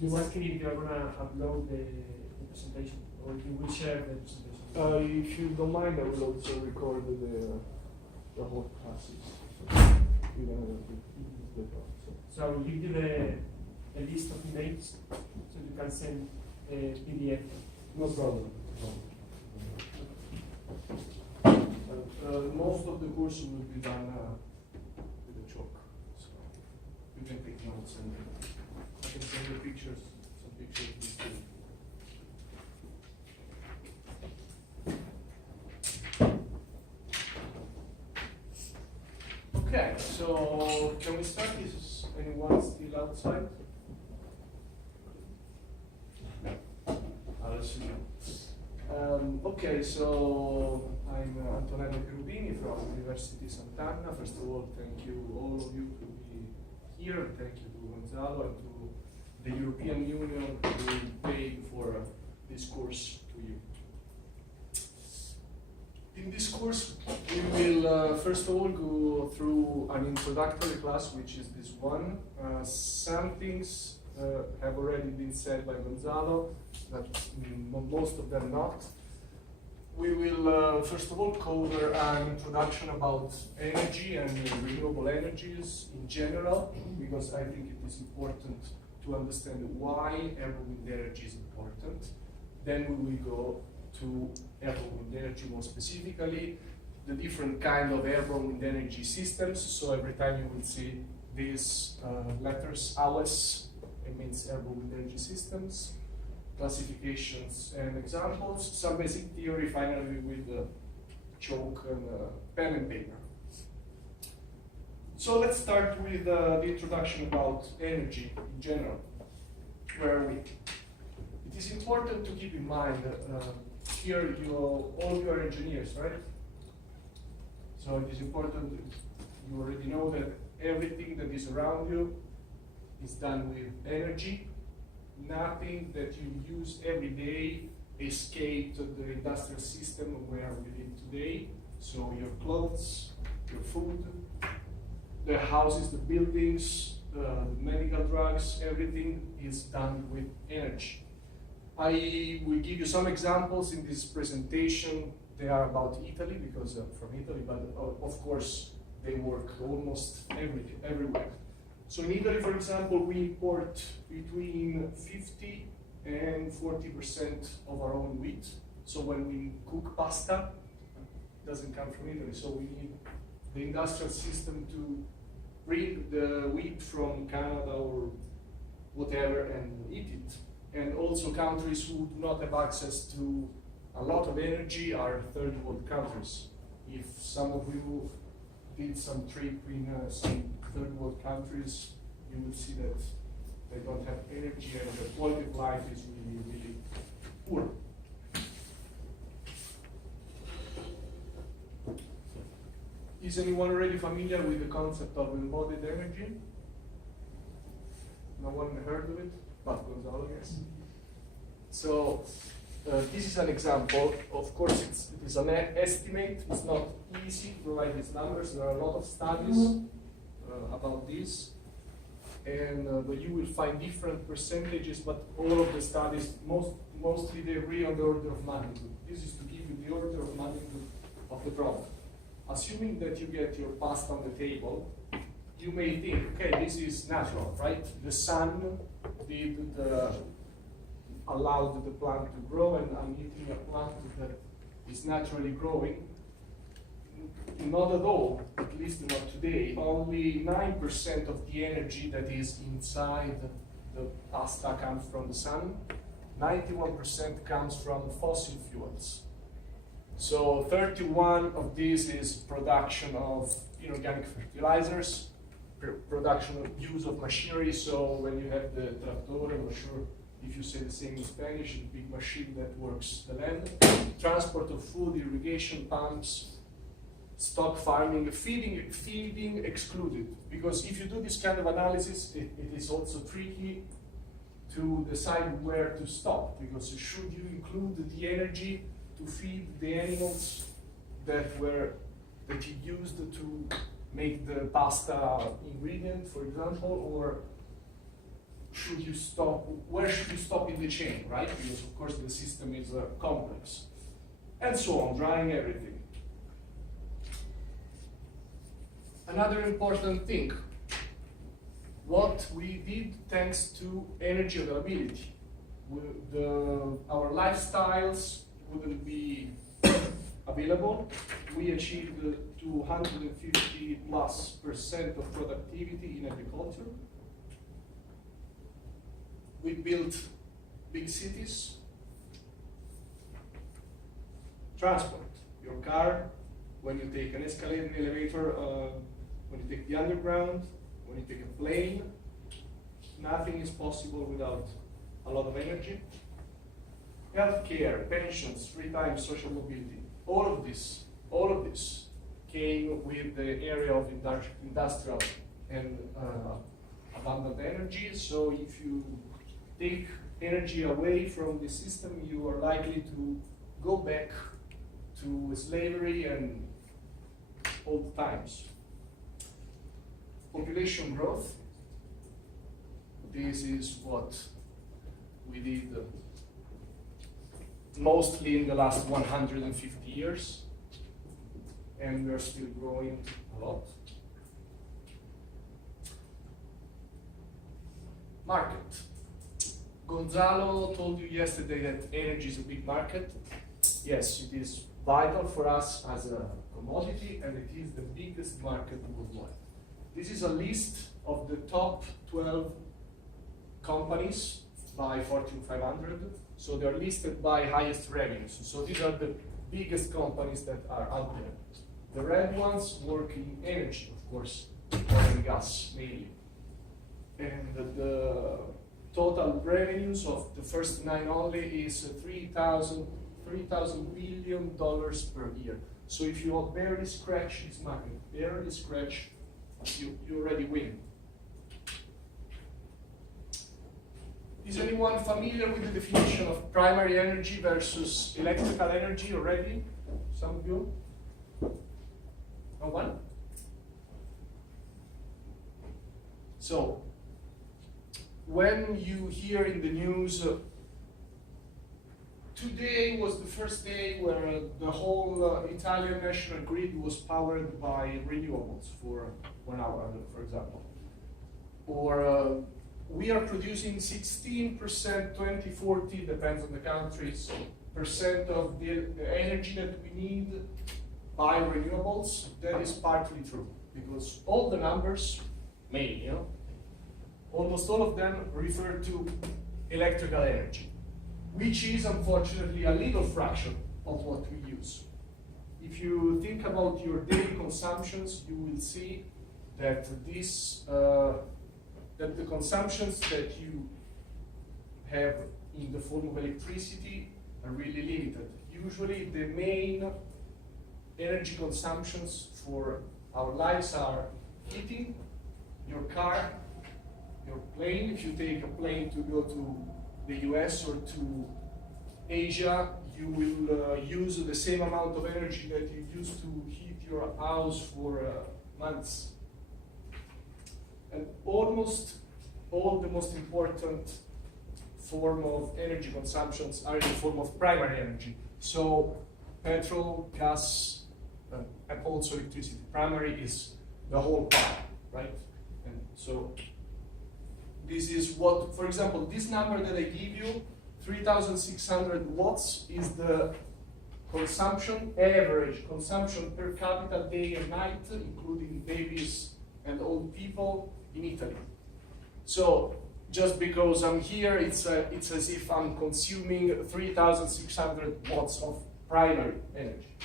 You asking if you're gonna upload the presentation, or if you will share the presentation? If you don't mind, I will also record the whole classes. So I will give you the list of emails so you can send a PDF. No problem. Most of the course will be done with a chalk, so you can take notes and I can send you pictures, some pictures. Okay, so can we start? Is anyone still outside? I'll assume. Okay, so I'm Antonello Cherubini from University Sant'Anna. First of all, thank you all of you to be here. Thank you to Gonzalo and to the European Union who paid for this course to you. In this course, we will first of all go through an introductory class, which is this one. Some things have already been said by Gonzalo, but most of them not. We will first of all cover an introduction about energy and renewable energies in general, because I think it is important to understand why airborne wind energy is important. Then we will go to airborne wind energy more specifically, the different kind of airborne wind energy systems. So every time you will see these letters, AWES, it means airborne wind energy systems, classifications and examples, some basic theory finally with chalk and pen and paper. So let's start with the introduction about energy in general. Where are we? It is important to keep in mind that here all you are engineers, right? So it is important that you already know that everything that is around you is done with energy. Nothing that you use every day escaped the industrial system where we live today. So your clothes, your food, the houses, the buildings, the medical drugs, everything is done with energy. I will give you some examples in this presentation. They are about Italy because I'm from Italy, but of course they work almost everywhere. So in Italy, for example, we import between 50 and 40% of our own wheat. So when we cook pasta, it doesn't come from Italy. So we need the industrial system to bring the wheat from Canada or whatever and eat it. And also countries who do not have access to a lot of energy are third world countries. If some of you did some trip in some third world countries, you will see that they don't have energy and the quality of life is really, really poor. Is anyone already familiar with the concept of embodied energy? No one heard of it? But Gonzalo, yes. So this is an example. Of course, it is an estimate. It's not easy to write these numbers. There are a lot of studies about this, and but you will find different percentages. But all of the studies, mostly they agree on the order of magnitude. This is to give you the order of magnitude of the problem. Assuming that you get your pasta on the table, you may think, okay, this is natural, right? The sun allowed the plant to grow, and I'm eating a plant that is naturally growing. Not at all, at least not today. Only 9% of the energy that is inside the pasta comes from the sun. 91% comes from fossil fuels. So 31 of this is production of inorganic fertilizers, production of use of machinery. So when you have the tractor, I'm not sure if you say the same in Spanish, the big machine that works the land, transport of food, irrigation pumps, stock farming, feeding excluded. Because if you do this kind of analysis, it is also tricky to decide where to stop. Because should you include the energy to feed the animals that you used to make the pasta ingredient, for example, or should you stop, where should you stop in the chain, right? Because of course the system is complex. And so on, drying everything. Another important thing, what we did thanks to energy availability. Our lifestyles wouldn't be available. We achieved 250+% of productivity in agriculture. We built big cities. Transport, your car, when you take an escalator, an elevator, when you take the underground, when you take a plane, nothing is possible without a lot of energy. Healthcare, pensions, free time, social mobility, all of this came with the area of industrial and abundant energy. So if you take energy away from the system, you are likely to go back to slavery and old times. Population growth. This is what we did mostly in the last 150 years, and we're still growing a lot. Market. Gonzalo told you yesterday that energy is a big market. Yes, it is vital for us as a commodity, and it is the biggest market worldwide. This is a list of the top 12 companies by Fortune 500. So they're listed by highest revenues. So these are the biggest companies that are out there. The red ones work in energy, of course, oil and gas mainly. And the total revenues of the first 9 only is $3,000 billion per year. So if you barely scratch this market, barely scratch, you already win. Is anyone familiar with the definition of primary energy versus electrical energy already? Some of you? No one? So, when you hear in the news, today was the first day where the whole Italian national grid was powered by renewables for 1 hour, for example. Or we are producing 16%, 20, 40, depends on the countries, percent of the energy that we need by renewables. That is partly true, because all the numbers, mainly, almost all of them refer to electrical energy, which is unfortunately a little fraction of what we use. If you think about your daily consumptions, you will see that that the consumptions that you have in the form of electricity are really limited. Usually the main energy consumptions for our lives are heating, your car, your plane. If you take a plane to go to the US or to Asia, you will use the same amount of energy that you used to heat your house for months. And almost all the most important form of energy consumptions are in the form of primary energy. So petrol, gas, and also electricity. Primary is the whole power, right? And so this is what, for example, this number that I give you, 3,600 watts, is the consumption, average consumption per capita day and night, including babies and old people in Italy. So just because I'm here, it's as if I'm consuming 3,600 watts of primary energy.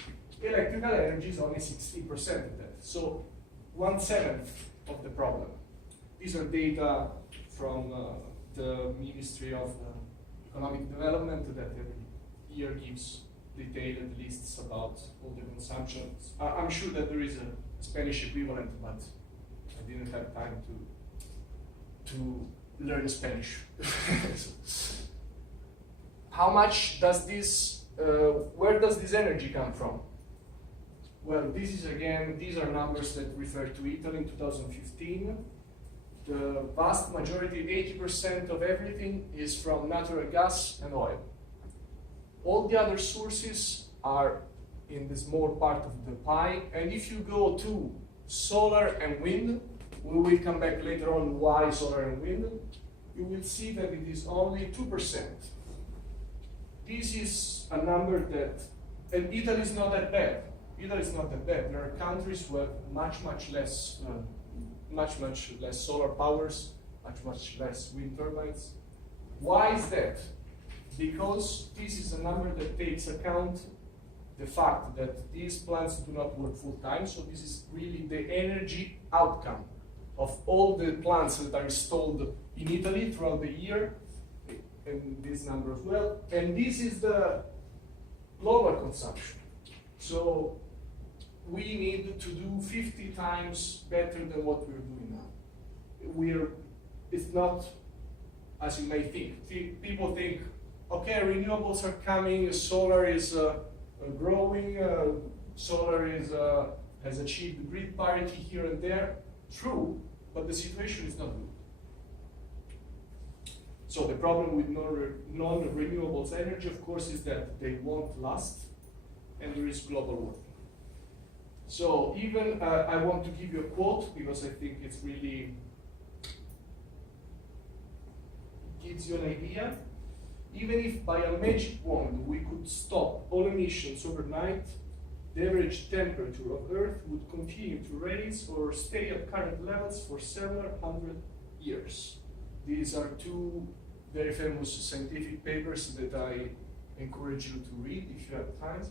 Electrical energy is only 16% of that. So 1/7 of the problem. These are data from the Ministry of Economic Development that every year gives detailed lists about all the consumptions. I'm sure that there is a Spanish equivalent, but I didn't have time to learn Spanish. How much does this, where does this energy come from? Well, this is again, these are numbers that refer to Italy in 2015. the vast majority, 80% of everything, is from natural gas and oil. All the other sources are in the small part of the pie, and if you go to solar and wind, we will come back later on why solar and wind, you will see that it is only 2%. This is a number that, and Italy is not that bad. Italy is not that bad. There are countries who have much less solar powers, much less wind turbines. Why is that? Because this is a number that takes account the fact that these plants do not work full time, so this is really the energy outcome of all the plants that are installed in Italy throughout the year, and this number as well, and this is the global consumption. So we need to do 50 times better than what we're doing now. It's not as you may think. People think, okay, renewables are coming, solar is growing, solar has achieved grid parity here and there. True, but the situation is not good. So the problem with non-renewables energy, of course, is that they won't last, and there is global warming. So even, I want to give you a quote, because I think it's really gives you an idea. Even if by a magic wand we could stop all emissions overnight, the average temperature of Earth would continue to rise or stay at current levels for several hundred years. These are two very famous scientific papers that I encourage you to read if you have time.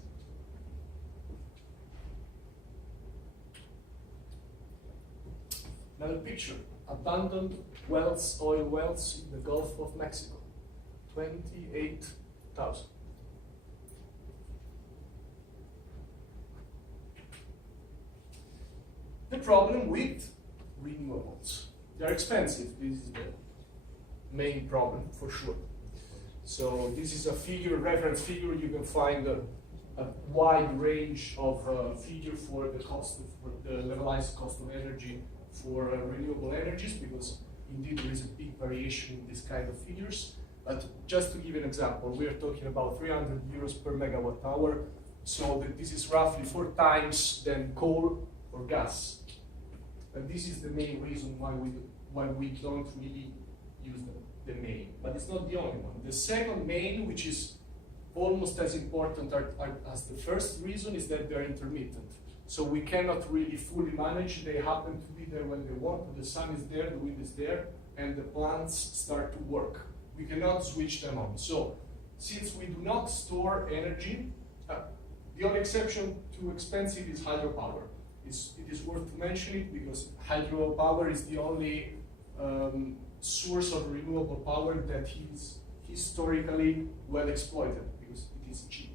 Another picture, abandoned wells, oil wells in the Gulf of Mexico, 28,000. The problem with renewables, they're expensive. This is the main problem for sure. So this is a figure, reference figure. You can find a wide range of figure for the cost of, for the levelized cost of energy for renewable energies, because indeed there is a big variation in this kind of figures. But just to give you an example, we are talking about 300 euros per megawatt hour. So that this is roughly 4 times than coal or gas. And this is the main reason why we don't really use the main. But it's not the only one. The second main, which is almost as important as the first reason, is that they're intermittent. So we cannot really fully manage. They happen to be there when they want. The sun is there, the wind is there, and the plants start to work. We cannot switch them on. So since we do not store energy, the only exception to expensive is hydropower. It is worth to mention it because hydropower is the only source of renewable power that is historically well exploited because it is cheap.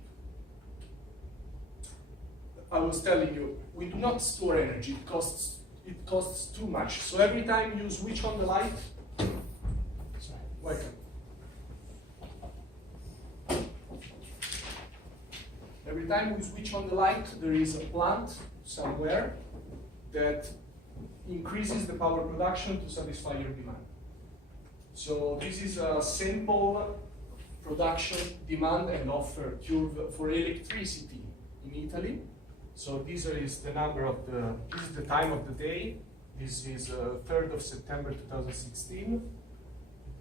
I was telling you, we do not store energy. It costs too much. So every time you switch on the light, sorry, welcome. Every time we switch on the light, there is a plant somewhere that increases the power production to satisfy your demand. So this is a simple production, demand and offer curve for electricity in Italy. So this is the number of this is the time of the day. This is 3rd of September 2016.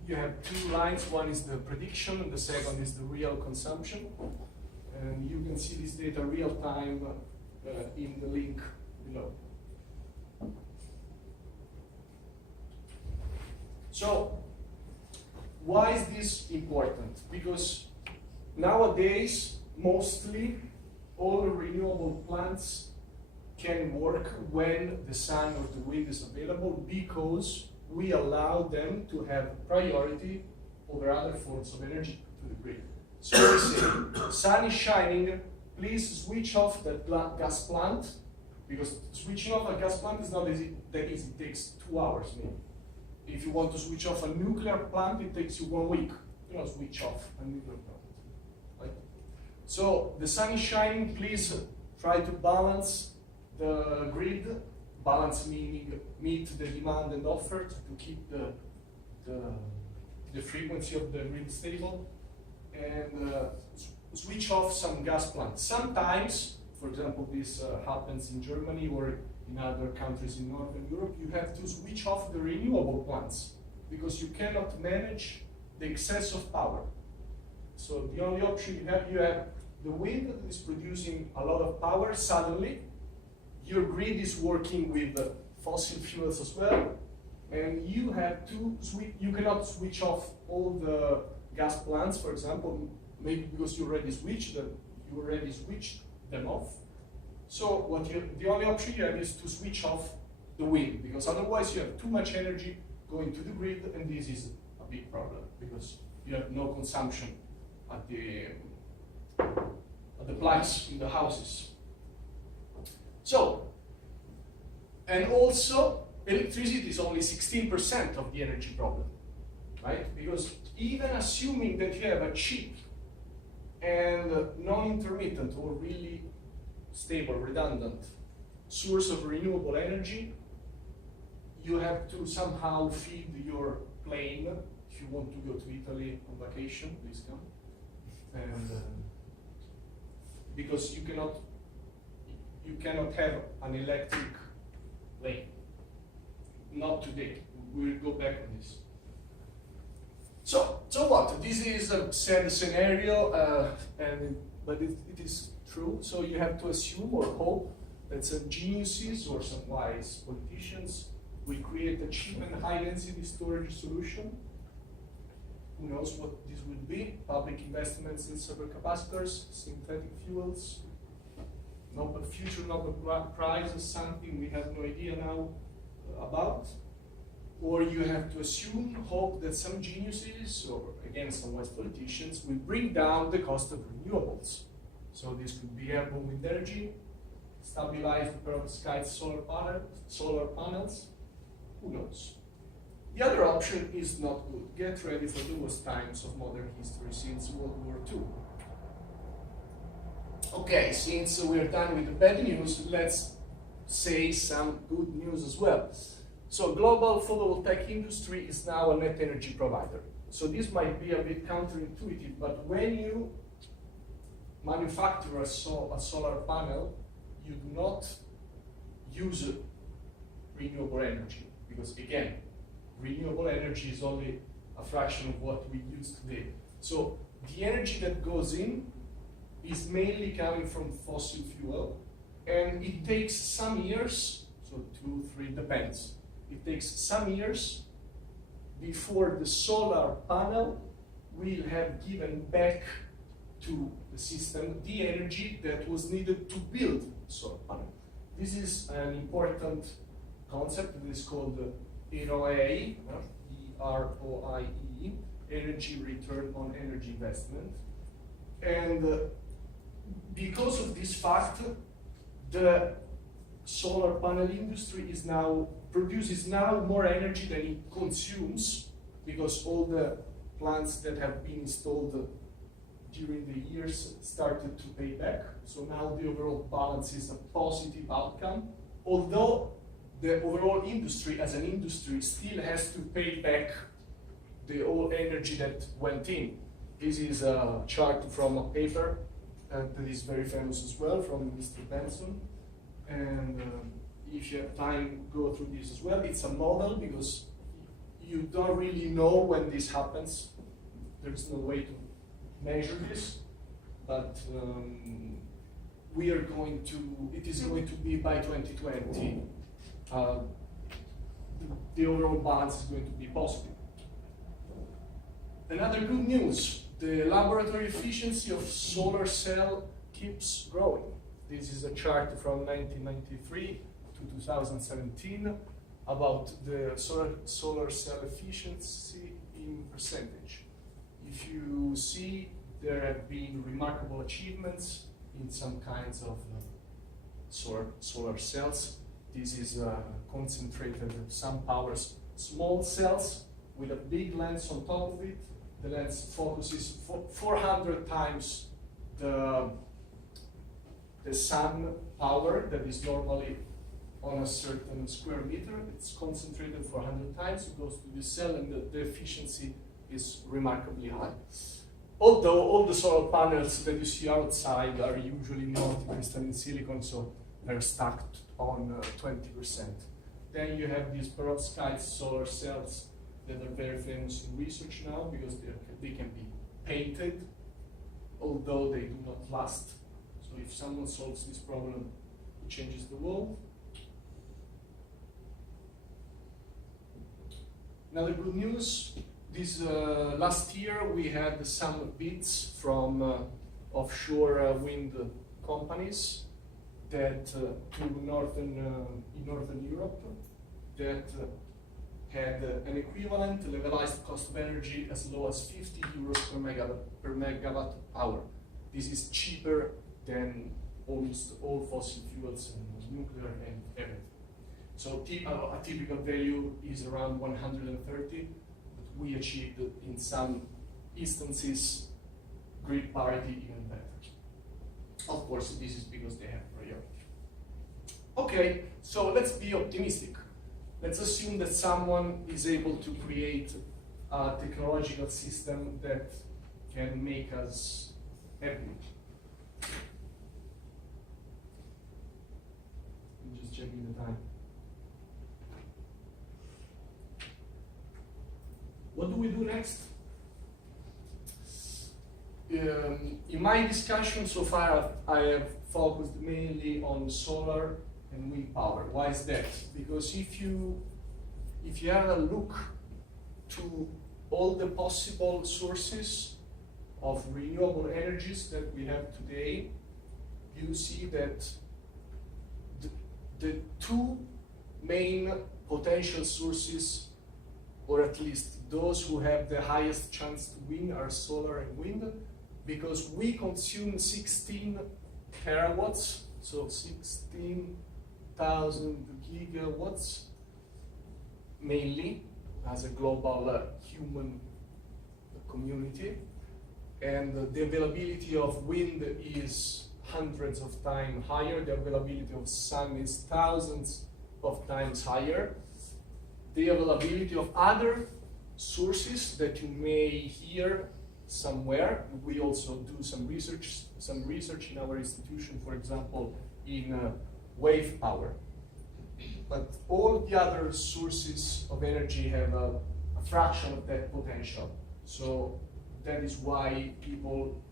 You have 2 lines. One is the prediction and the second is the real consumption. And you can see this data real time in the link below. So, why is this important? Because nowadays, mostly all the renewable plants can work when the sun or the wind is available because we allow them to have priority over other forms of energy to the grid. So we say, sun is shining, please switch off that gas plant, because switching off a gas plant is not that easy, it takes 2 hours maybe. If you want to switch off a nuclear plant, it takes you 1 week. You know, switch off a nuclear plant. Right? So the sun is shining, please try to balance the grid balance meaning meet the demand and offer to keep the frequency of the grid stable, and switch off some gas plants. Sometimes, for example, this happens in Germany or in other countries in Northern Europe, you have to switch off the renewable plants because you cannot manage the excess of power. So the only option you have the wind that is producing a lot of power. Suddenly, your grid is working with fossil fuels as well, and you have to you cannot switch off all the gas plants, for example, maybe because you already switched them off. So the only option you have is to switch off the wind, because otherwise you have too much energy going to the grid, and this is a big problem because you have no consumption at the plugs in the houses. So, and also electricity is only 16% of the energy problem, right? Because even assuming that you have a cheap and non-intermittent or really stable, redundant source of renewable energy, you have to somehow feed your plane. If you want to go to Italy on vacation, please come. And because you cannot have an electric plane. Not today. We'll go back on this. So what? This is a sad scenario, but it is true. So you have to assume or hope that some geniuses or some wise politicians will create a cheap and high-density storage solution. Who knows what this will be? Public investments in supercapacitors, synthetic fuels, future Nobel Prize is something we have no idea now about. Or you have to assume, hope that some geniuses, or again some wise politicians, will bring down the cost of renewables. So this could be airborne wind energy, stabilize the perovskite solar panels, who knows? The other option is not good. Get ready for the worst times of modern history since World War II. Okay, since we're done with the bad news, let's say some good news as well. So global photovoltaic industry is now a net energy provider. So this might be a bit counterintuitive, but when you manufacture a solar panel, you do not use renewable energy, because again, renewable energy is only a fraction of what we use today. So the energy that goes in is mainly coming from fossil fuel, and it takes some years, so 2, 3, depends. It takes some years before the solar panel will have given back to the system the energy that was needed to build the solar panel. This is an important concept that is called ROI, E-R-O-I-E, energy return on energy investment. And because of this fact, the solar panel industry produces now more energy than it consumes, because all the plants that have been installed during the years started to pay back. So now the overall balance is a positive outcome, although the overall industry as an industry still has to pay back the all energy that went in. This is a chart from a paper that is very famous as well, from Mr. Benson. And if you have time, go through this as well. It's a model because you don't really know when this happens. There's no way to measure this, but it is going to be by 2020. The overall balance is going to be positive. Another good news, the laboratory efficiency of solar cell keeps growing. This is a chart from 1993 to 2017 about the solar cell efficiency in percentage. If you see, there have been remarkable achievements in some kinds of solar cells. This is concentrated sun powers small cells with a big lens on top of it. The lens focuses 400 times the sun power that is normally on a certain square meter. It's concentrated for 100 times. It goes to the cell, and the efficiency is remarkably high. Although all the solar panels that you see outside are usually multi-crystalline silicon, so they're stacked on 20%. Then you have these perovskite solar cells that are very famous in research now because they can be painted, although they do not last. So if someone solves this problem, it changes the world. Another good news, this last year we had some bids from offshore wind companies that to in Northern Europe that had an equivalent levelized cost of energy as low as 50 euros per megawatt hour. This is cheaper than almost all fossil fuels and nuclear and everything. So a typical value is around 130, but we achieved in some instances grid parity even better. Of course, this is because they have priority. Okay, so let's be optimistic. Let's assume that someone is able to create a technological system that can make us happy. I'm just checking the time. What do we do next? In my discussion so far, I have focused mainly on solar and wind power. Why is that? Because if you have a look to all the possible sources of renewable energies that we have today, you see that the two main potential sources, or at least those who have the highest chance to win, are solar and wind, because we consume 16 terawatts, so 16,000 gigawatts, mainly as a global human community, and the availability of wind is hundreds of times higher, the availability of sun is thousands of times higher. The availability of other sources that you may hear somewhere. We also do some research in our institution, for example, in wave power. But all the other sources of energy have a fraction of that potential. So that is why people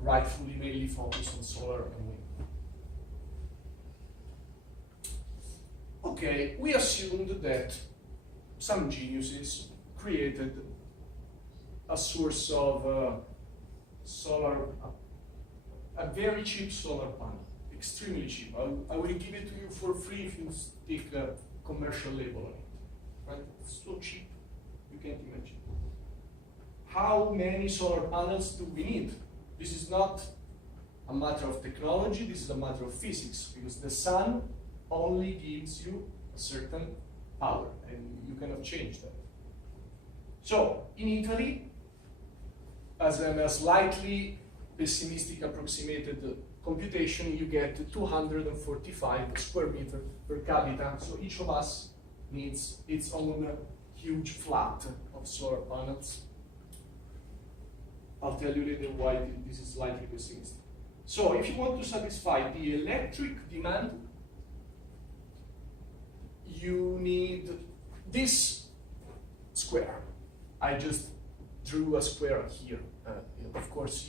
rightfully mainly focus on solar and wind. Okay, we assumed that some geniuses created a source of a very cheap solar panel, extremely cheap. I will give it to you for free if you stick a commercial label on it. Right? It's so cheap, you can't imagine. How many solar panels do we need? This is not a matter of technology, this is a matter of physics, because the sun only gives you a certain power, and you cannot change that. So, in Italy, as a slightly pessimistic approximated computation, you get 245 square meters per capita. So each of us needs its own huge flat of solar panels. I'll tell you later why this is slightly pessimistic. So if you want to satisfy the electric demand, you need this square. I just drew a square here. Of course,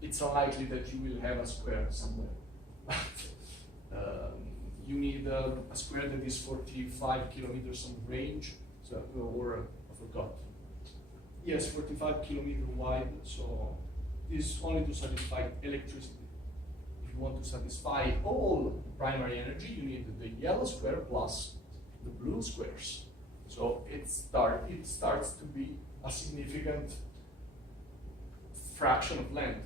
it's unlikely that you will have a square somewhere. You need a square that is 45 kilometers on range, so, or I forgot. Yes, 45 kilometers wide, so this is only to satisfy electricity. If you want to satisfy all primary energy, you need the yellow square plus the blue squares. So it starts to be a significant fraction of land.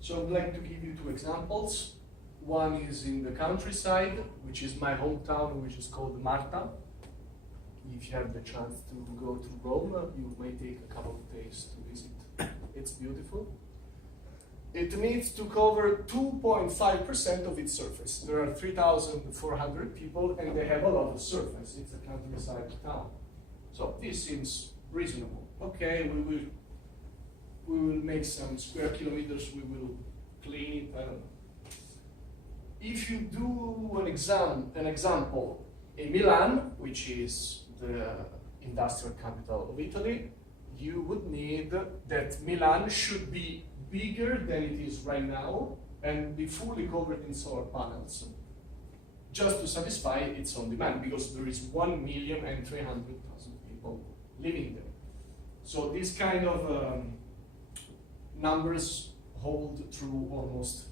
So I'd like to give you two examples. One is in the countryside, which is my hometown, which is called Marta. If you have the chance to go to Rome, you may take a couple of days to visit. It's beautiful. it needs to cover 2.5% of its surface. There are 3,400 people and they have a lot of surface. It's a countryside town. So this seems reasonable. Okay, we will make some square kilometers, we will clean it, I don't know. If you do an example in Milan, which is the industrial capital of Italy, you would need that Milan should be bigger than it is right now and be fully covered in solar panels just to satisfy its own demand, because there is 1,300,000 people living there. So these kind of numbers hold true almost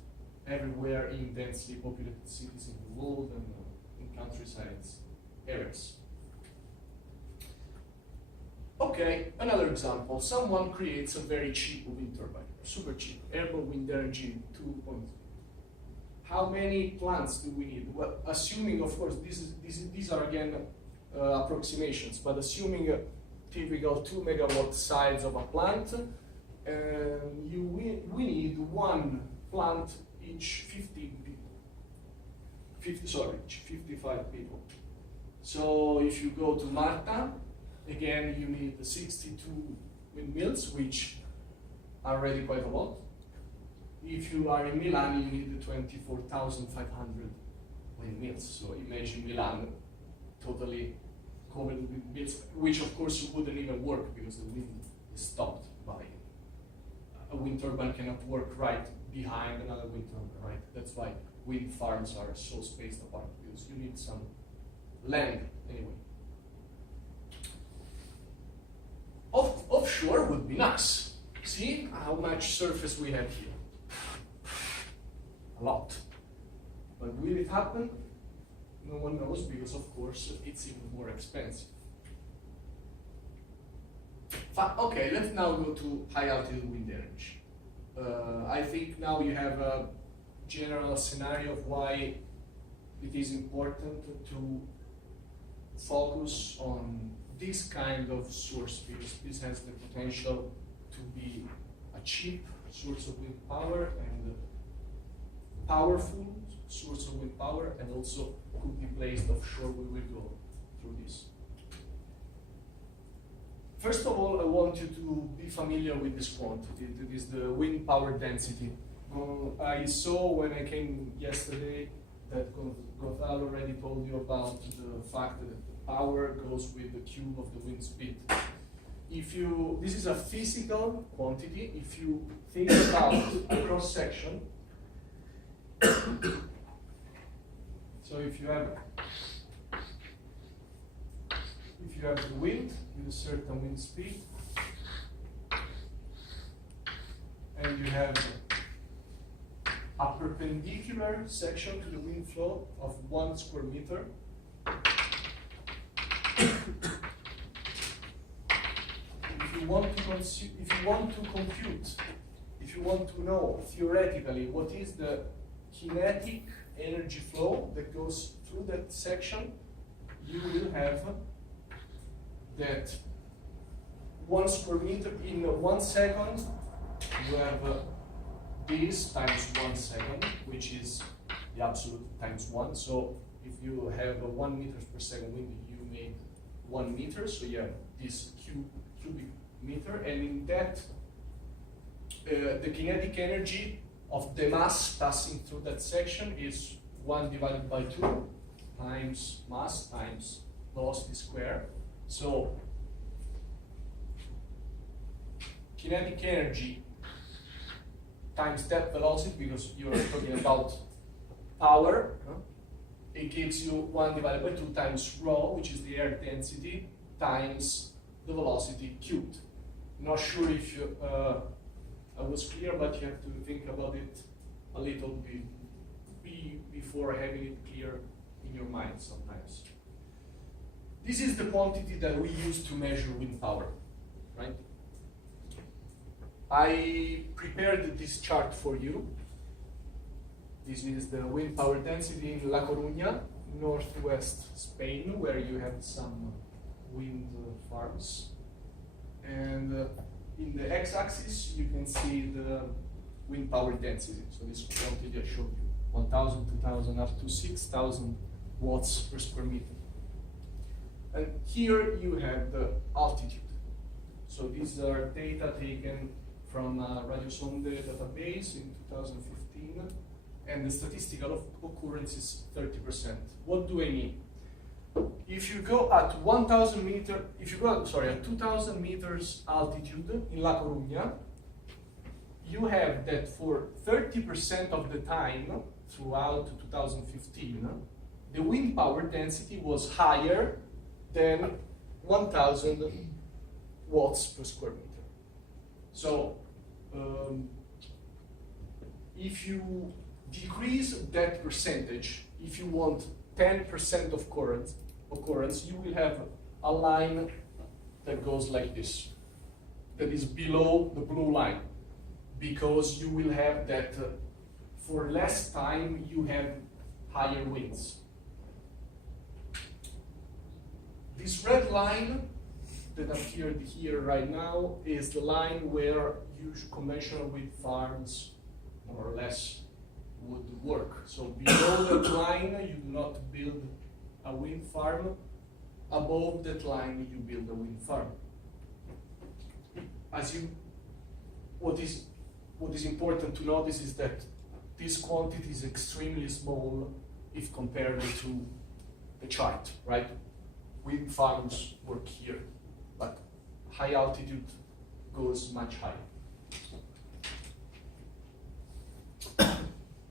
everywhere in densely populated cities in the world and in countryside areas. Okay, another example. Someone creates a very cheap wind turbine, super cheap, Airborne Wind Energy 2.0. How many plants do we need? Well, assuming, of course, these are again approximations, but assuming a typical 2 megawatt size of a plant, we need one plant each 15 people. 55 people. So if you go to Malta, again, you need 62 windmills, which are already quite a lot. If you are in Milan, you need 24,500 windmills. So imagine Milan totally covered with windmills, which of course wouldn't even work because the wind is stopped by a wind turbine cannot work right behind another wind turbine, right? That's why wind farms are so spaced apart, because you need some land anyway. Offshore would be nice. See how much surface we have here? A lot. But will it happen? No one knows, because of course it's even more expensive. Okay, let's now go to high altitude wind energy. I think now you have a general scenario of why it is important to focus on this kind of source, because this has the potential to be a cheap source of wind power and a powerful source of wind power, and also could be placed offshore. We will go through this. First of all, I want you to be familiar with this quantity. It is the wind power density. I saw when I came yesterday that Gonzalo already told you about the fact that the power goes with the cube of the wind speed. This is a physical quantity. If you think about a cross section, so if you have the wind with a certain wind speed, and you have a perpendicular section to the wind flow of 1 square meter, if you want to know theoretically what is the kinetic energy flow that goes through that section, you will have that 1 square meter in 1 second. You have this times 1 second, which is the absolute times 1. So if you have 1 meters per second wind, you made 1 meter. So you have this cubic meter, and in that, the kinetic energy of the mass passing through that section is 1 divided by 2 times mass times velocity square. So kinetic energy times that velocity, because you're talking about power, it gives you 1 divided by 2 times rho, which is the air density, times the velocity cubed. Not sure if I was clear, but you have to think about it a little bit before having it clear in your mind sometimes. This is the quantity that we use to measure wind power, right? I prepared this chart for you. This is the wind power density in La Coruña, northwest Spain, where you have some wind farms. And in the x-axis, you can see the wind power density. So this quantity I showed you, 1,000, 2,000, up to 6,000 watts per square meter. And here you have the altitude. So these are data taken from Radio Sonde database in 2015, and the statistical occurrence is 30%. What do I mean? If you go at 1,000 meter, if you go, sorry, at 2,000 meters altitude in La Coruña, you have that for 30% of the time throughout 2015, the wind power density was higher than 1,000 watts per square meter. So, if you decrease that percentage, if you want 10% of occurrence, you will have a line that goes like this, that is below the blue line, because you will have that for less time you have higher winds. This red line that appeared here right now is the line where conventional wind farms more or less would work. So below that line you do not build a wind farm, above that line you build a wind farm. What is important to notice is that this quantity is extremely small if compared to the chart, right? Wind farms work here, but high altitude goes much higher.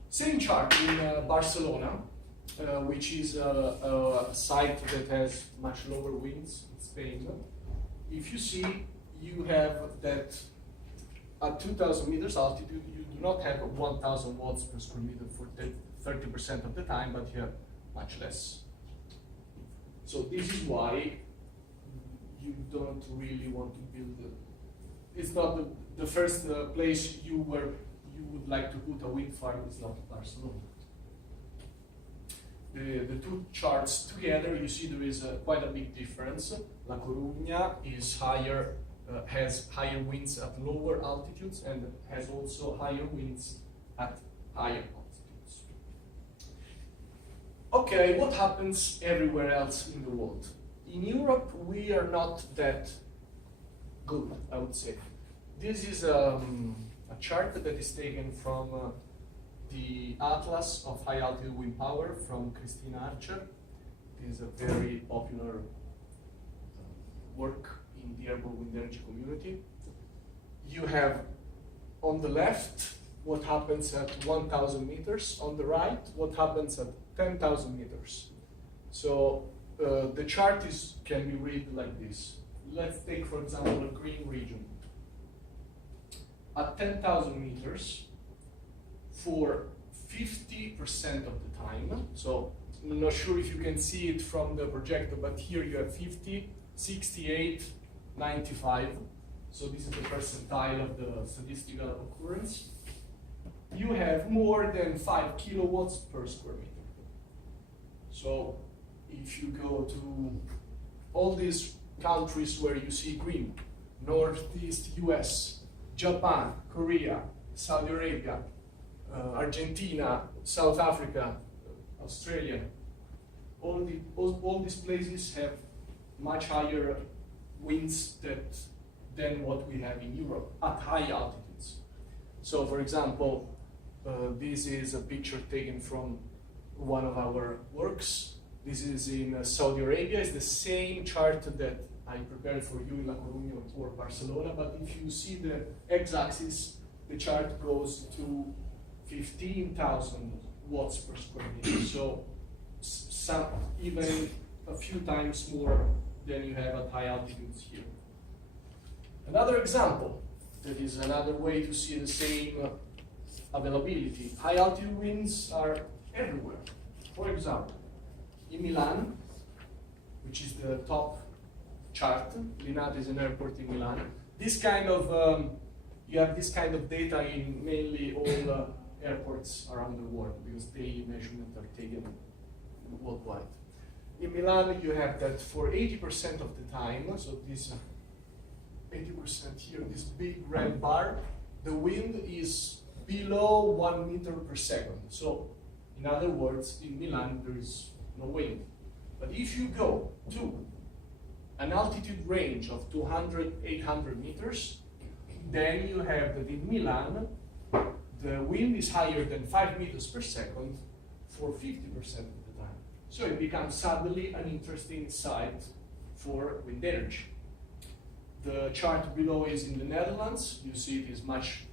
Same chart in Barcelona, which is a site that has much lower winds in Spain. If you see, you have that at 2,000 meters altitude, you do not have 1,000 watts per square meter for 30% of the time, but you have much less. So this is why you don't really want to build it's not the first place you would like to put a wind farm is not Barcelona. The two charts together, you see there is quite a big difference. La Coruña is higher, has higher winds at lower altitudes and has also higher winds at higher altitudes. Okay, what happens everywhere else in the world? In Europe, we are not that good, I would say. This is a chart that is taken from the Atlas of High Altitude Wind Power from Christina Archer. It is a very popular work in the Airborne Wind Energy community. You have on the left what happens at 1,000 meters, on the right what happens at 10,000 meters. So the chart can be read like this. Let's take, for example, a green region. At 10,000 meters, for 50% of the time, so I'm not sure if you can see it from the projector, but here you have 50, 68, 95. So this is the percentile of the statistical occurrence. You have more than 5 kilowatts per square meter. So if you go to all these countries where you see green, Northeast US, Japan, Korea, Saudi Arabia, Argentina, South Africa, Australia, all these places have much higher winds than what we have in Europe at high altitudes. So for example, this is a picture taken from one of our works. This is in Saudi Arabia. It's the same chart that I prepared for you in La Coruña or Barcelona, but if you see the x-axis, the chart goes to 15,000 watts per square meter. So even a few times more than you have at high altitudes here. Another example, that is another way to see the same availability. High altitude winds are everywhere. For example, in Milan, which is the top chart, Linate is an airport in Milan. This kind of, you have this kind of data in mainly all airports around the world because daily measurements are taken worldwide. In Milan, you have that for 80% of the time, so this 80% here, this big red bar, the wind is below 1 meter per second. So, in other words, in Milan there is no wind. But if you go to an altitude range of 200, 800 meters, then you have that in Milan, the wind is higher than 5 meters per second for 50% of the time. So it becomes suddenly an interesting site for wind energy. The chart below is in the Netherlands. You see it is much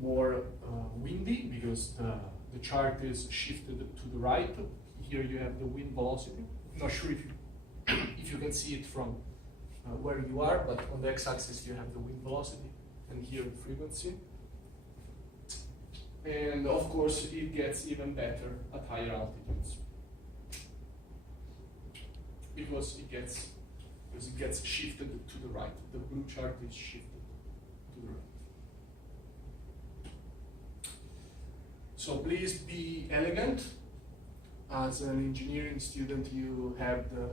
more windy because the chart is shifted to the right. Here you have the wind velocity. I'm not sure if you can see it from where you are, but on the x-axis you have the wind velocity and here the frequency. And of course it gets even better at higher altitudes because it gets shifted to the right. The blue chart is shifted to the right. So please be elegant. As an engineering student, you have the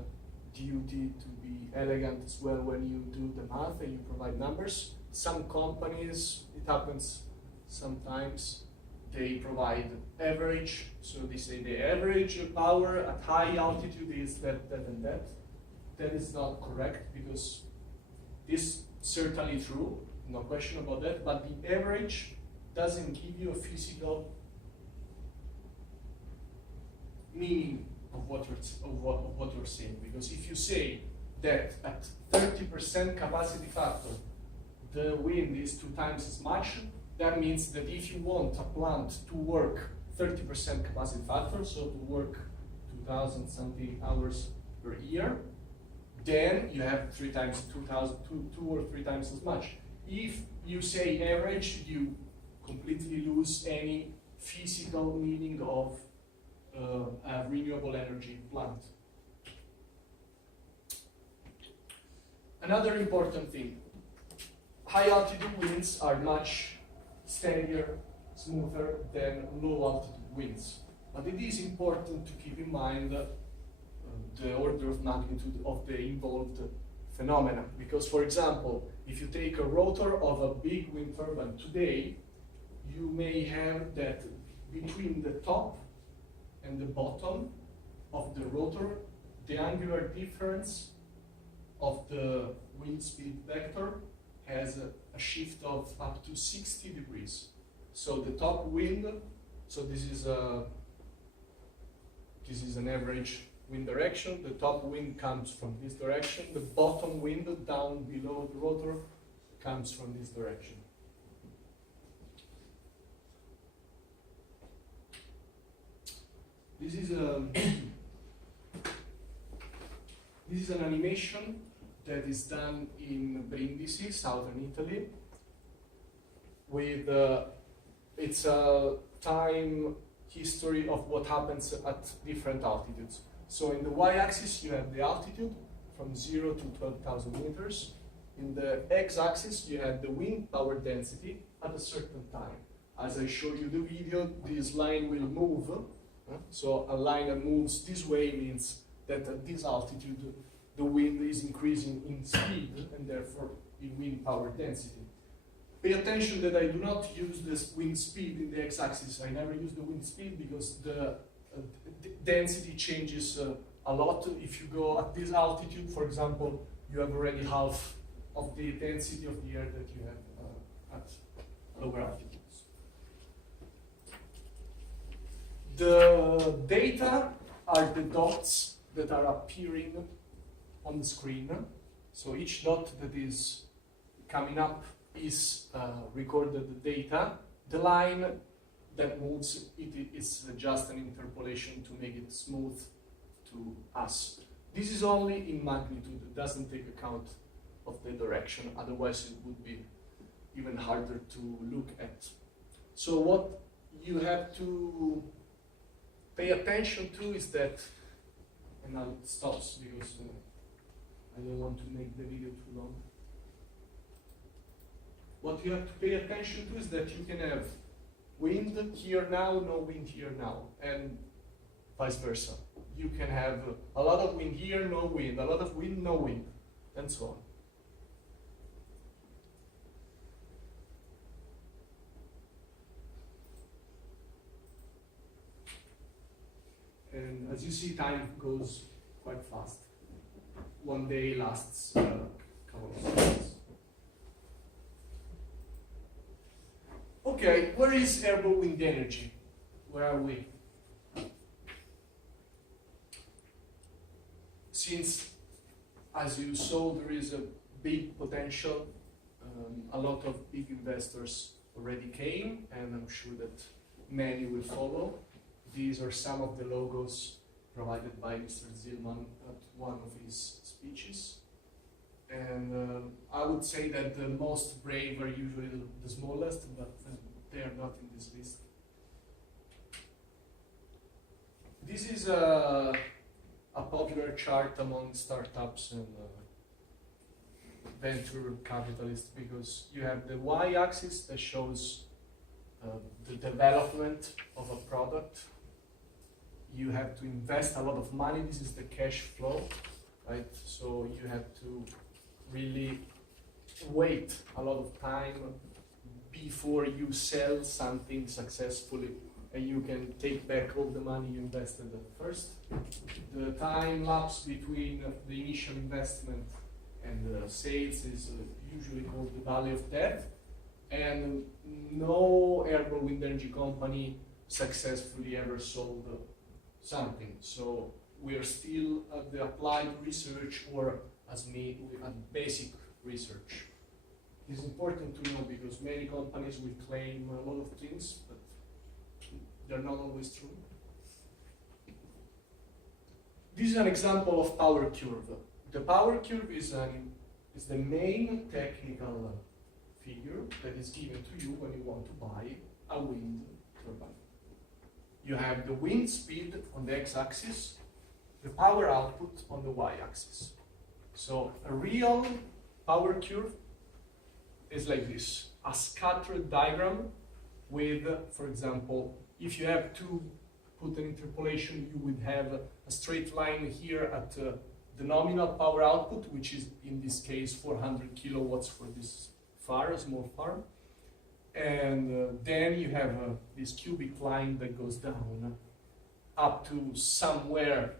duty to be elegant as well when you do the math and you provide numbers. Some companies, it happens sometimes, they provide average. So they say the average power at high altitude is that, and that. That is not correct because this is certainly true, no question about that, but the average doesn't give you a physical meaning of what you're saying. Because if you say that at 30% capacity factor, the wind is 2 times as much, that means that if you want a plant to work 30% capacity factor, so to work 2,000 something hours per year, then you have 2 or 3 times as much. If you say average, you completely lose any physical meaning of a renewable energy plant. Another important thing, high altitude winds are much steadier, smoother than low altitude winds. But it is important to keep in mind the order of magnitude of the involved phenomena. Because, for example, if you take a rotor of a big wind turbine today, you may have that between the top and the bottom of the rotor, the angular difference of the wind speed vector has a shift of up to 60 degrees. So the top wind, so this is an average wind direction. The top wind comes from this direction. The bottom wind down below the rotor comes from this direction. This is an animation that is done in Brindisi, southern Italy. With it's a time history of what happens at different altitudes. So in the y-axis you have the altitude from 0 to 12,000 meters. In the x-axis you have the wind power density at a certain time. As I show you the video, this line will move. So a line that moves this way means that at this altitude the wind is increasing in speed and therefore in wind power density. Pay attention that I do not use this wind speed in the x-axis. I never use the wind speed because the density changes a lot. If you go at this altitude, for example, you have already half of the density of the air that you have at lower altitudes. The data are the dots that are appearing on the screen. So each dot that is coming up is recorded data. The line that moves, it is just an interpolation to make it smooth to us. This is only in magnitude, it doesn't take account of the direction, otherwise it would be even harder to look at. So what you have to pay attention to is that, and now it stops because I don't want to make the video too long. What you have to pay attention to is that you can have wind here now, no wind here now, and vice versa. You can have a lot of wind here, no wind, a lot of wind, no wind, and so on. As you see, time goes quite fast. One day lasts a couple of seconds. Okay, where is airborne wind energy? Where are we? Since, as you saw, there is a big potential, a lot of big investors already came, and I'm sure that many will follow. These are some of the logos provided by Mr. Zillman at one of his speeches. And I would say that the most brave are usually the smallest, but they are not in this list. This is a popular chart among startups and venture capitalists, because you have the y-axis that shows the development of a product. You have to invest a lot of money. This is the cash flow, right? So you have to really wait a lot of time before you sell something successfully and you can take back all the money you invested at first. The time lapse between the initial investment and the sales is usually called the valley of death, and no airborne wind energy company successfully ever sold something. So we are still at the applied research, or as me, at basic research. It's important to know because many companies will claim a lot of things, but they're not always true. This is an example of power curve. The power curve is the main technical figure that is given to you when you want to buy a wind turbine. You have the wind speed on the x-axis, the power output on the y-axis. So a real power curve is like this, a scattered diagram with, for example, if you have to put an interpolation, you would have a straight line here at the nominal power output, which is in this case 400 kilowatts for this small farm. And then you have this cubic line that goes down up to somewhere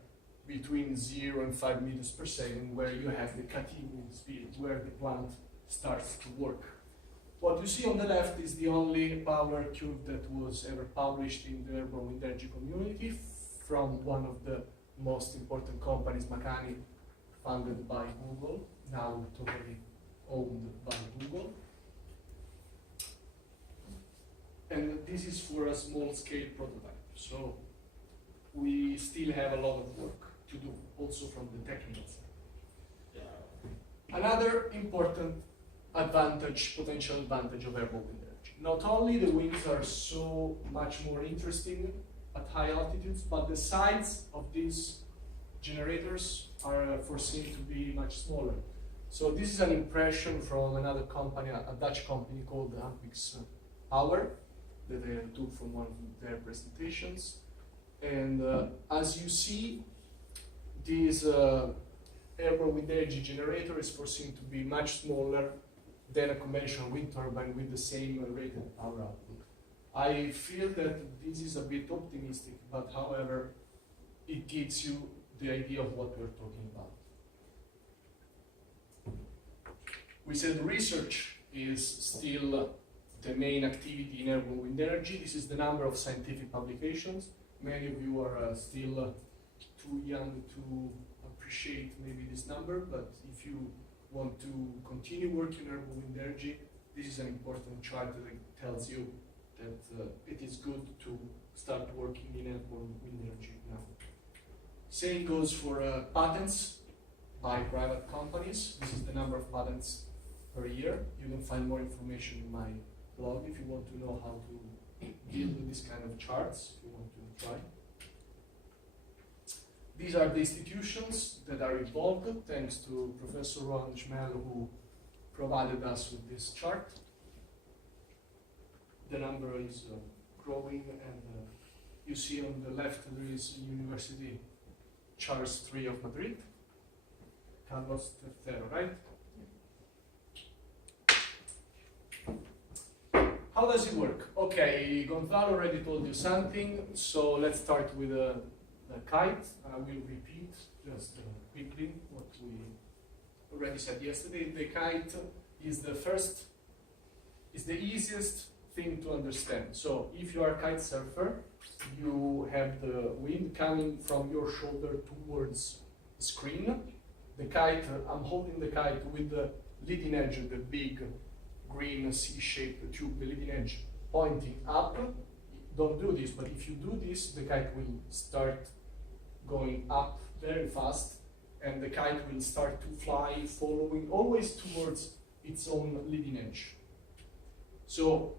between 0 and 5 meters per second, where you have the cutting speed, where the plant starts to work. What you see on the left is the only power curve that was ever published in the airborne wind energy community from one of the most important companies, Makani, funded by Google, now totally owned by Google. And this is for a small-scale prototype. So we still have a lot of work to do, also from the technical side. Another important potential advantage of airborne wind energy. Not only the winds are so much more interesting at high altitudes, but the size of these generators are foreseen to be much smaller. So this is an impression from another company, a Dutch company called Ampix Power, that I took from one of their presentations. And as you see, this airborne wind energy generator is foreseen to be much smaller than a conventional wind turbine with the same rated power output. I feel that this is a bit optimistic, but however, it gives you the idea of what we're talking about. We said research is still the main activity in airborne wind energy. This is the number of scientific publications. Many of you are still too young to appreciate maybe this number, but if you want to continue working in airborne wind energy, this is an important chart that tells you that it is good to start working in airborne wind energy now. Same goes for patents by private companies. This is the number of patents per year. You can find more information in my blog if you want to know how to deal with this kind of charts, if you want to try. These are the institutions that are involved, thanks to Professor Ron Schmel, who provided us with this chart. The number is growing, and you see on the left there is University Charles III of Madrid, Carlos III, right? How does it work? Okay, Gonzalo already told you something, so let's start with the kite. I will repeat just quickly what we already said yesterday. The kite is the easiest thing to understand. So if you are a kite surfer, you have the wind coming from your shoulder towards the screen. The kite, I'm holding the kite with the leading edge of the big green C-shaped tube, the leading edge pointing up. Don't do this, but if you do this, the kite will start going up very fast, and the kite will start to fly, following always towards its own leading edge. So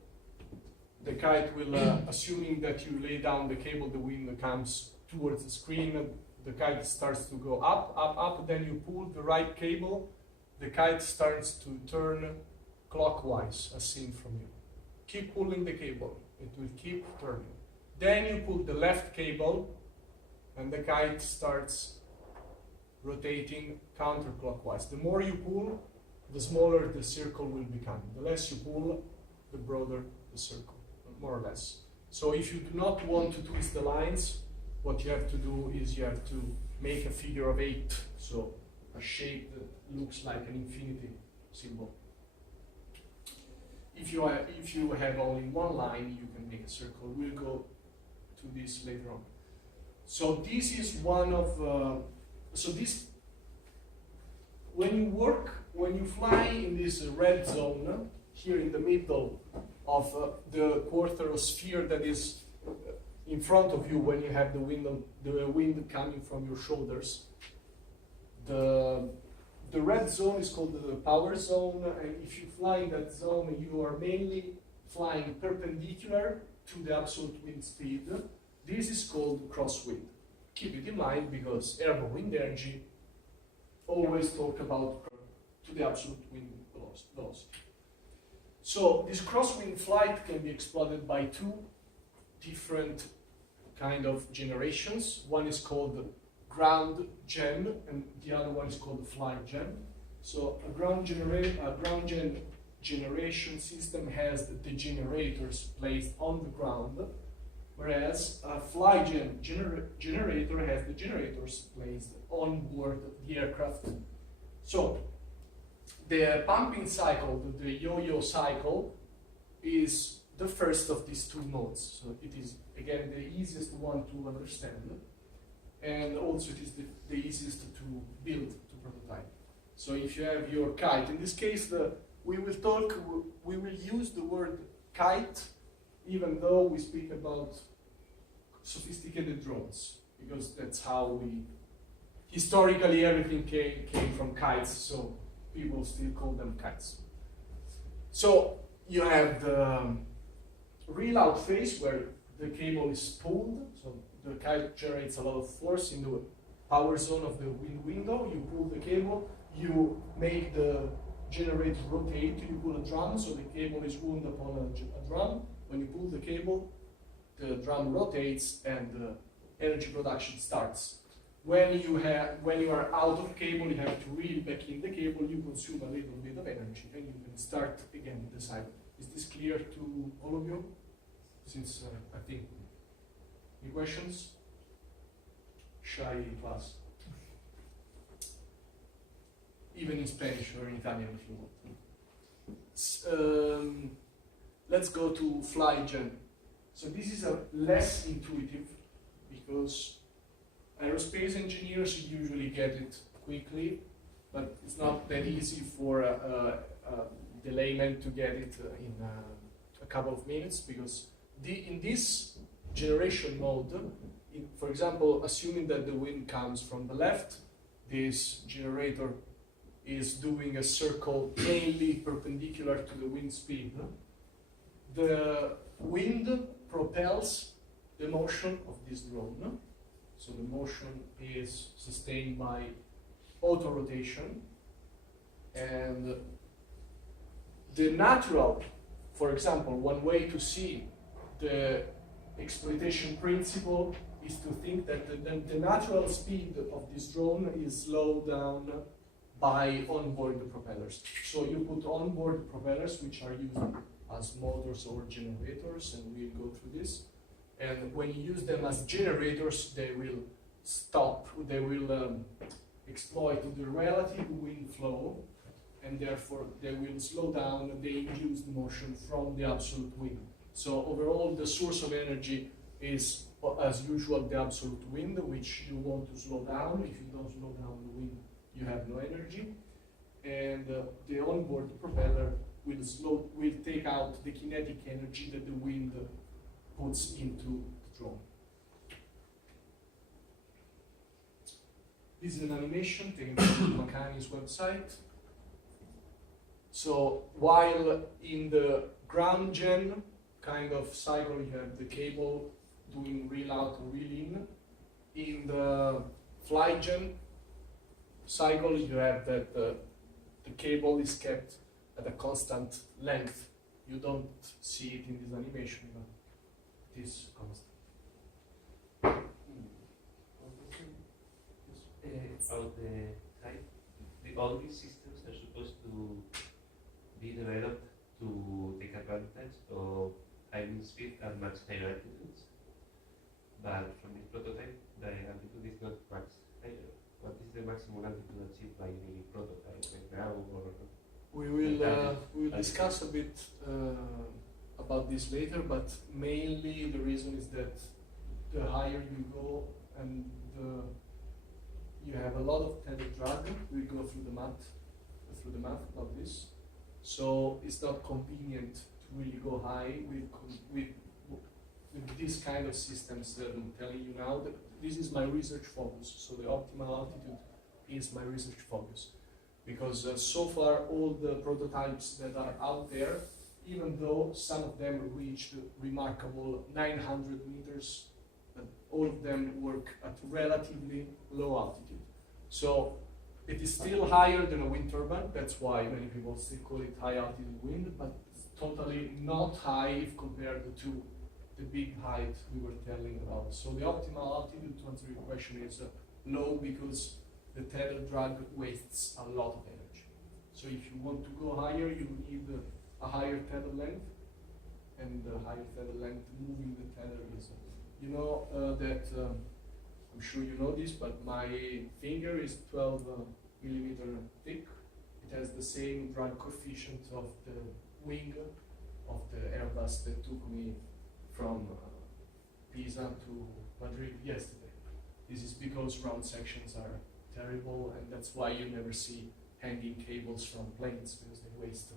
the kite will, assuming that you lay down the cable, the wind comes towards the screen, the kite starts to go up, up, up, then you pull the right cable, the kite starts to turn clockwise, as seen from you. Keep pulling the cable, it will keep turning. Then you pull the left cable, and the kite starts rotating counterclockwise. The more you pull, the smaller the circle will become. The less you pull, the broader the circle, more or less. So if you do not want to twist the lines, what you have to do is you have to make a figure of 8, so a shape that looks like an infinity symbol. If you have only one line, you can make a circle. We'll go to this later on. So this is one of, when you fly in this red zone, here in the middle of the quarterosphere that is in front of you when you have the wind coming from your shoulders, the red zone is called the power zone, and if you fly in that zone, you are mainly flying perpendicular to the absolute wind speed. This is called crosswind. Keep it in mind because airborne wind energy always talk about to the absolute wind velocity. So this crosswind flight can be exploited by 2 different kind of generations. One is called ground gen, and the other one is called fly gen. So a ground gen generation system has the generators placed on the ground, whereas a fly gen generator has the generators placed on board the aircraft. So the pumping cycle, the yo-yo cycle, is the first of these 2 modes. So it is, again, the easiest one to understand, and also it is the easiest to build, to prototype. So if you have your kite, in this case, we will use the word kite, even though we speak about sophisticated drones, because that's how historically everything came from kites, so people still call them kites. So you have the reel out phase where the cable is pulled, so the kite generates a lot of force in the power zone of the wind window. You pull the cable, you make the generator rotate, you pull a drum, so the cable is wound upon a drum. When you pull the cable, the drum rotates and the energy production starts. When you are out of cable, you have to reel back in the cable, you consume a little bit of energy, and you can start again the cycle. Is this clear to all of you? Since I think, any questions? Shy class. Even in Spanish or in Italian if you want. Let's go to fly gen. So this is a less intuitive because aerospace engineers usually get it quickly, but it's not that easy for the layman to get it in a couple of minutes, because in this generation mode, for example, assuming that the wind comes from the left, this generator is doing a circle mainly perpendicular to the wind speed. The wind propels the motion of this drone. So the motion is sustained by auto-rotation, and the natural, for example, one way to see the exploitation principle is to think that the natural speed of this drone is slowed down by onboard propellers. So you put onboard propellers, which are used as motors or generators, and we'll go through this. And when you use them as generators, they will stop, they will exploit the relative wind flow, and therefore they will slow down the induced motion from the absolute wind. So overall, the source of energy is, as usual, the absolute wind, which you want to slow down. If you don't slow down the wind, you have no energy. And the onboard propeller will take out the kinetic energy that the wind puts into the drone. This is an animation taken from Makani's website. So while in the ground gen kind of cycle, you have the cable doing reel out or reel in the flight gen cycle, you have that the cable is kept at a constant length. You don't see it in this animation, but it is constant. About the height, all these systems are supposed to be developed to take advantage of high wind speed at much higher altitudes. But from this prototype, the altitude is not much higher. What is the maximum altitude achieved by the prototype right now? Or we will discuss a bit about this later, but mainly the reason is that the higher you go and you have a lot of tethered drag. We go through the math about this. So it's not convenient to really go high with this kind of systems that I'm telling you now. That this is my research focus. So the optimal altitude is my research focus. Because so far all the prototypes that are out there, even though some of them reached remarkable 900 meters, all of them work at relatively low altitude. So it is still higher than a wind turbine. That's why many people still call it high altitude wind, but it's totally not high if compared to the big height we were telling about. So the optimal altitude, to answer your question, is low because the tether drag wastes a lot of energy. So if you want to go higher, you need a higher tether length, and the higher tether length, moving the tether is, you know that, I'm sure you know this, but my finger is 12 millimeter thick. It has the same drag coefficient of the wing of the Airbus that took me from Pisa to Madrid yesterday. This is because round sections are terrible, and that's why you never see hanging cables from planes, because they waste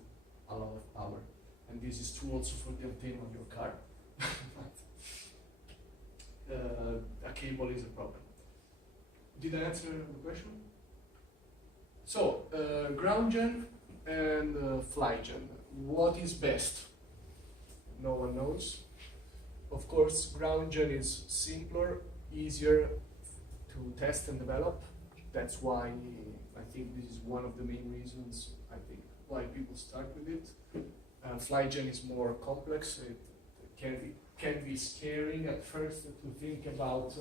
a lot of power. And this is true also for the antenna on your car. A cable is a problem. Did I answer the question? So, ground gen and flight gen. What is best? No one knows. Of course, ground gen is simpler, easier to test and develop. That's why I think this is one of the main reasons I think why people start with it. Flight gen is more complex. It can be scary at first to think about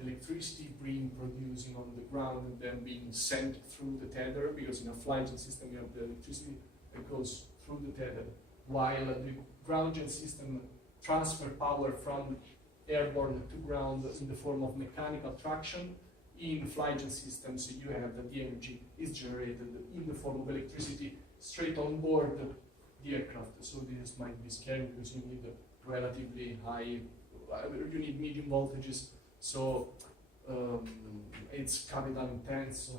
electricity being producing on the ground and then being sent through the tether, because in a flight gen system you have the electricity that goes through the tether, while the ground gen system transfer power from airborne to ground in the form of mechanical traction. In flight gen systems, you have that the energy is generated in the form of electricity straight on board the aircraft. So this might be scary because you need a relatively high, you need medium voltages. So it's capital intense.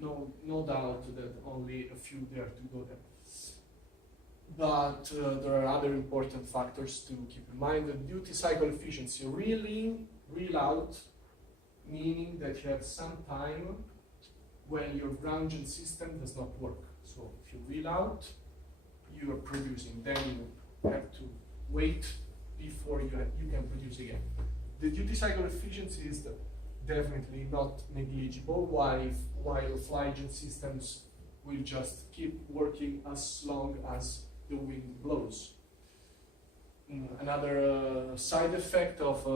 No doubt that only a few dare to go there. But there are other important factors to keep in mind. The duty cycle efficiency, reel in, reel out, meaning that you have some time when your ground gen system does not work. So if you reel out, you are producing, then you have to wait before you can produce again. The duty cycle efficiency is definitely not negligible, while flight gen systems will just keep working as long as the wind blows. Another side effect of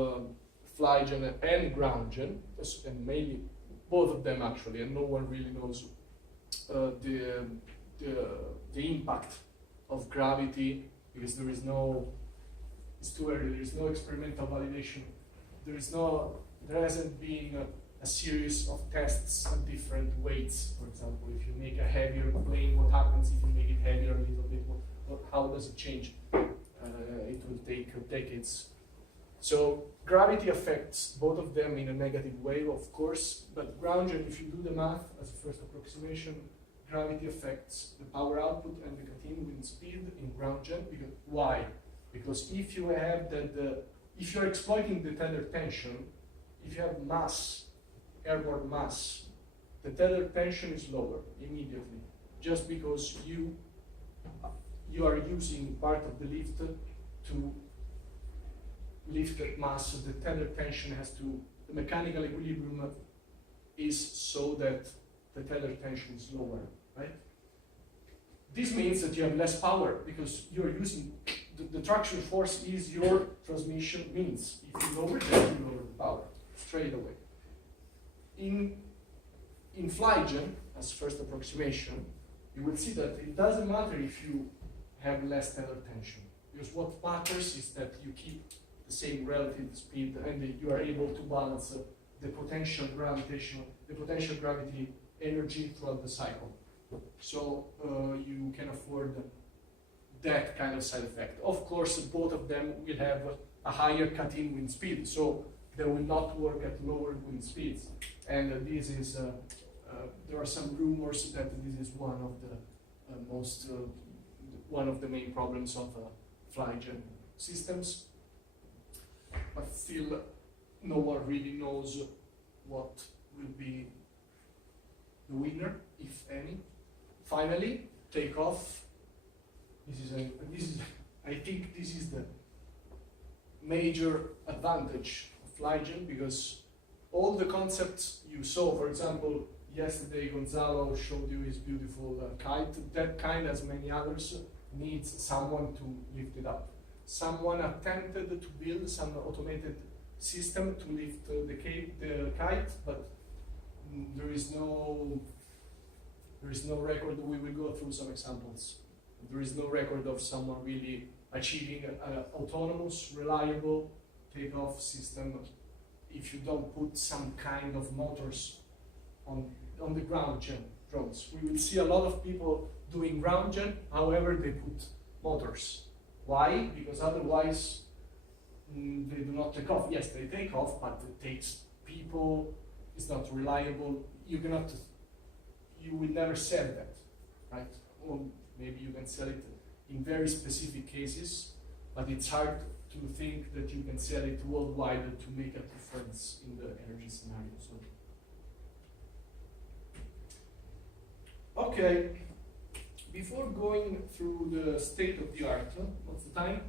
flight gen and ground gen, and maybe both of them actually, and no one really knows the impact of gravity, because it's too early, there is no experimental validation there hasn't been a series of tests at different weights. For example, if you make a heavier plane, what happens if you make it heavier a little bit? How does it change? It will take decades. So gravity affects both of them in a negative way, of course, but ground gen, if you do the math as a first approximation, gravity affects the power output and the continuum wind speed in ground gen. Because, why? Because if you have if you're exploiting the tether tension, if you have mass, airborne mass, the tether tension is lower immediately, just because you are using part of the lift to lift that mass. The tether tension the mechanical equilibrium is so that the tether tension is lower, right? This means that you have less power because you're using, the traction force is your transmission means. If you lower that, you lower the power straight away. In flygen, as first approximation, you will see that it doesn't matter if you have less tether tension, because what matters is that you keep the same relative speed and you are able to balance the potential gravity energy throughout the cycle. So you can afford that kind of side effect. Of course, both of them will have a higher cut-in wind speed, so they will not work at lower wind speeds. And this is, there are some rumors that this is one of the one of the main problems of flygen systems. But still, no one really knows what will be the winner, if any. Finally, takeoff. I think this is the major advantage of flygen, because all the concepts you saw, for example, yesterday Gonzalo showed you his beautiful kite. That kind, as many others, needs someone to lift it up. Someone attempted to build some automated system to lift the kite, but there is no record. We will go through some examples. There is no record of someone really achieving an autonomous, reliable takeoff system if you don't put some kind of motors on the ground gen drones. We will see a lot of people doing ground gen, however, they put motors. Why? Because otherwise they do not take off. Yes, they take off, but it takes people, it's not reliable. You will never sell that, right? Or maybe you can sell it in very specific cases, but it's hard to think that you can sell it worldwide to make a difference in the energy scenario. So, okay, before going through the state of the art, what's the time?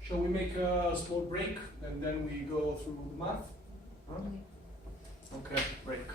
Shall we make a small break and then we go through the math? Huh? Okay, break.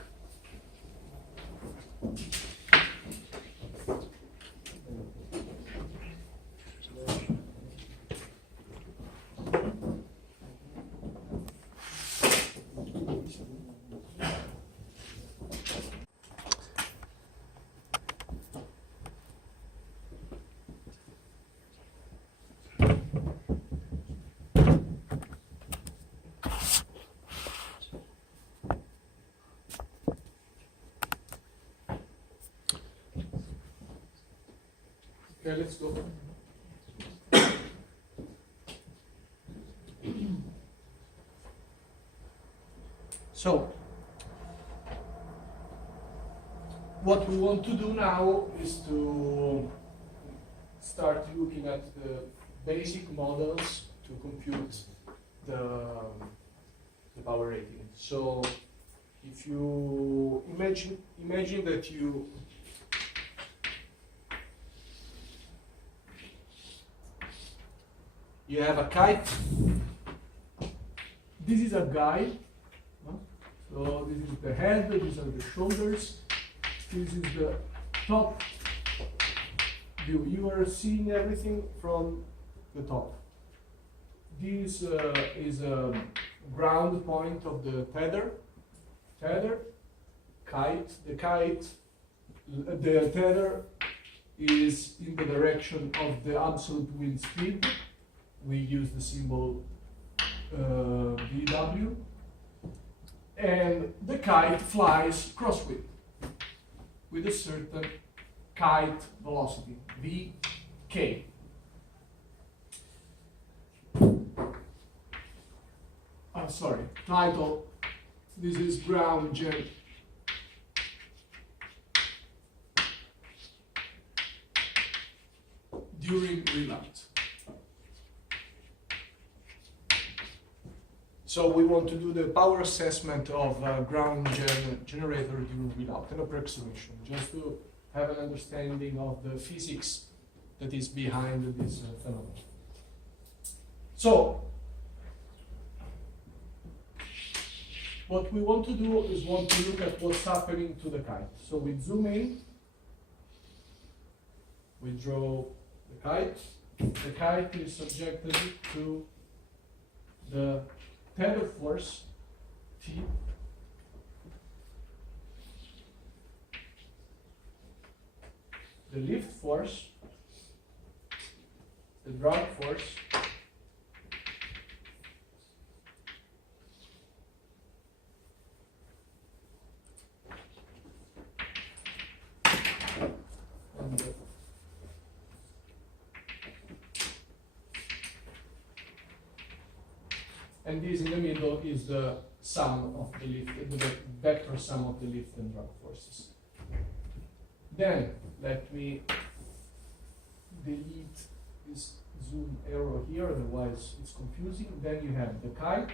Okay, let's go. So, what we want to do now is to start looking at the basic models to compute the power rating. So, if you imagine that you have a kite. This is a guy. So this is the head, these are the shoulders, this is the top view. You are seeing everything from the top. This is a ground point of the tether, kite. The tether is in the direction of the absolute wind speed. We use the symbol V W, and the kite flies crosswind with a certain kite velocity, Vk. Sorry, title, this is ground jet during relapse. So we want to do the power assessment of ground generator during relapse, an approximation, just to have an understanding of the physics that is behind this phenomenon. So, what we want to do is want to look at what's happening to the kite. So we zoom in, we draw the kite. The kite is subjected to the tether force, T, the lift force, the drag force, and this in the middle is the sum of the lift, the vector sum of the lift and drag forces. Then let me delete this zoom arrow here, otherwise it's confusing. Then you have the kite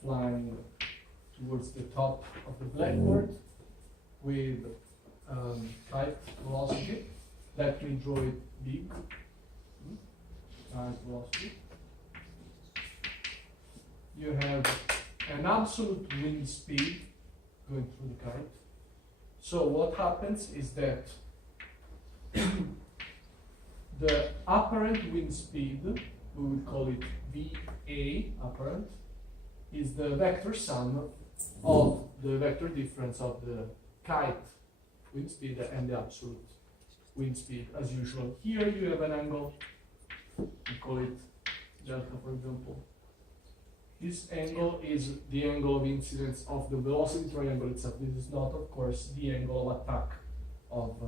flying towards the top of the blackboard with kite velocity. Let me draw it big. Kite velocity. You have an absolute wind speed going through the kite. So what happens is that the apparent wind speed, we would call it VA apparent, is the vector sum of the vector difference of the kite wind speed and the absolute wind speed as usual. Here you have an angle, we call it delta for example. This angle is the angle of incidence of the velocity triangle itself. This is not, of course, the angle of attack of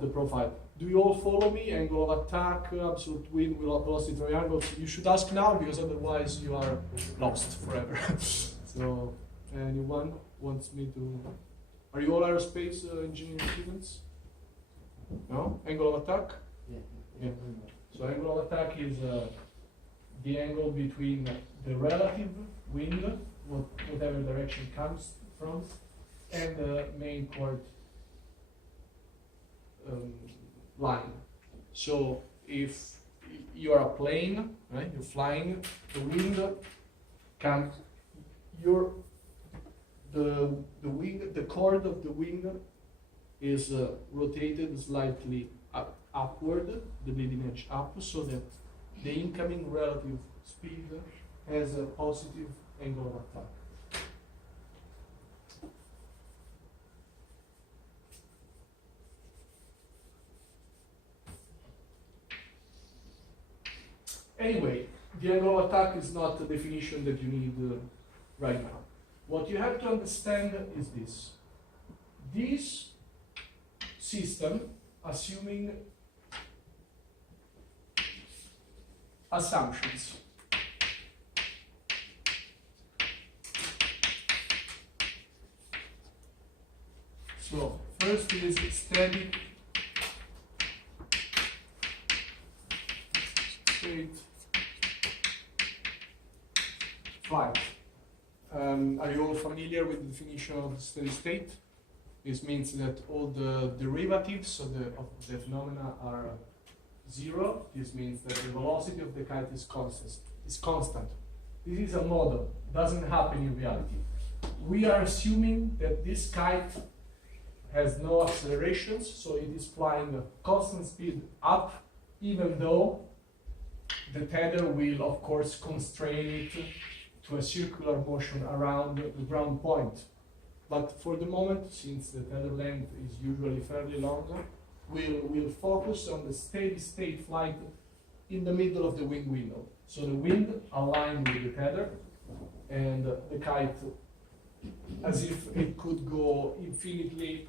the profile. Do you all follow me? Angle of attack, absolute wind, velocity triangles. You should ask now because otherwise you are lost forever. So, anyone wants me to? Are you all aerospace engineering students? No? Angle of attack? Yeah. So angle of attack is the angle between the relative wind, whatever direction comes from, and the main chord line. So if you are a plane, right, you're flying, the wind comes, the chord of the wing is rotated slightly upward, the leading edge up, so that the incoming relative speed has a positive angle of attack. Anyway, the angle of attack is not the definition that you need right now. What you have to understand is this. This system, assuming assumptions. So, first is steady state flight. Are you all familiar with the definition of steady state? This means that all the derivatives of the phenomena are zero. This means that the velocity of the kite is constant. This is a model. It doesn't happen in reality. We are assuming that this kite has no accelerations, so it is flying a constant speed up, even though the tether will, of course, constrain it to a circular motion around the ground point. But for the moment, since the tether length is usually fairly long, we'll focus on the steady state flight in the middle of the wing window. So the wind aligned with the tether, and the kite as if it could go infinitely,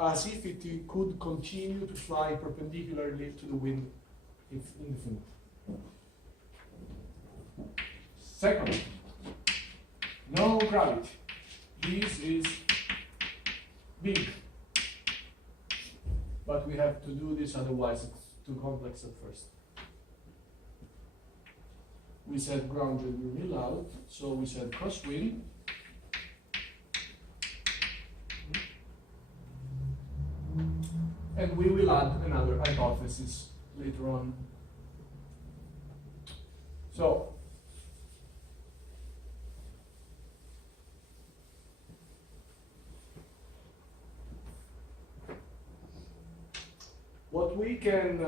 as if it could continue to fly perpendicularly to the wind infinitely. Second, no gravity. This is big, but we have to do this, otherwise it's too complex at first. We said grounded will be loud, so we said crosswind. And we will add another hypothesis later on. So, what we can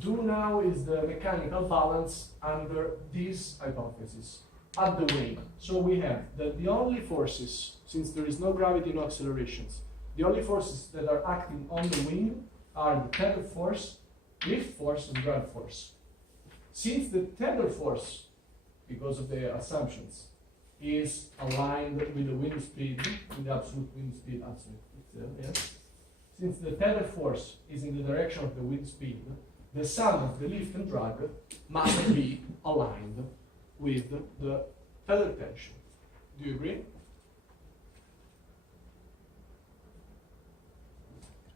do now is the mechanical balance under this hypothesis at the wing. So we have that the only forces, since there is no gravity, no accelerations, the only forces that are acting on the wing are the tether force, lift force, and drag force. Since the tether force, because of the assumptions, is aligned with the wind speed, with the absolute wind speed, yes. Since the tether force is in the direction of the wind speed, the sum of the lift and drag must be aligned with the tether tension. Do you agree?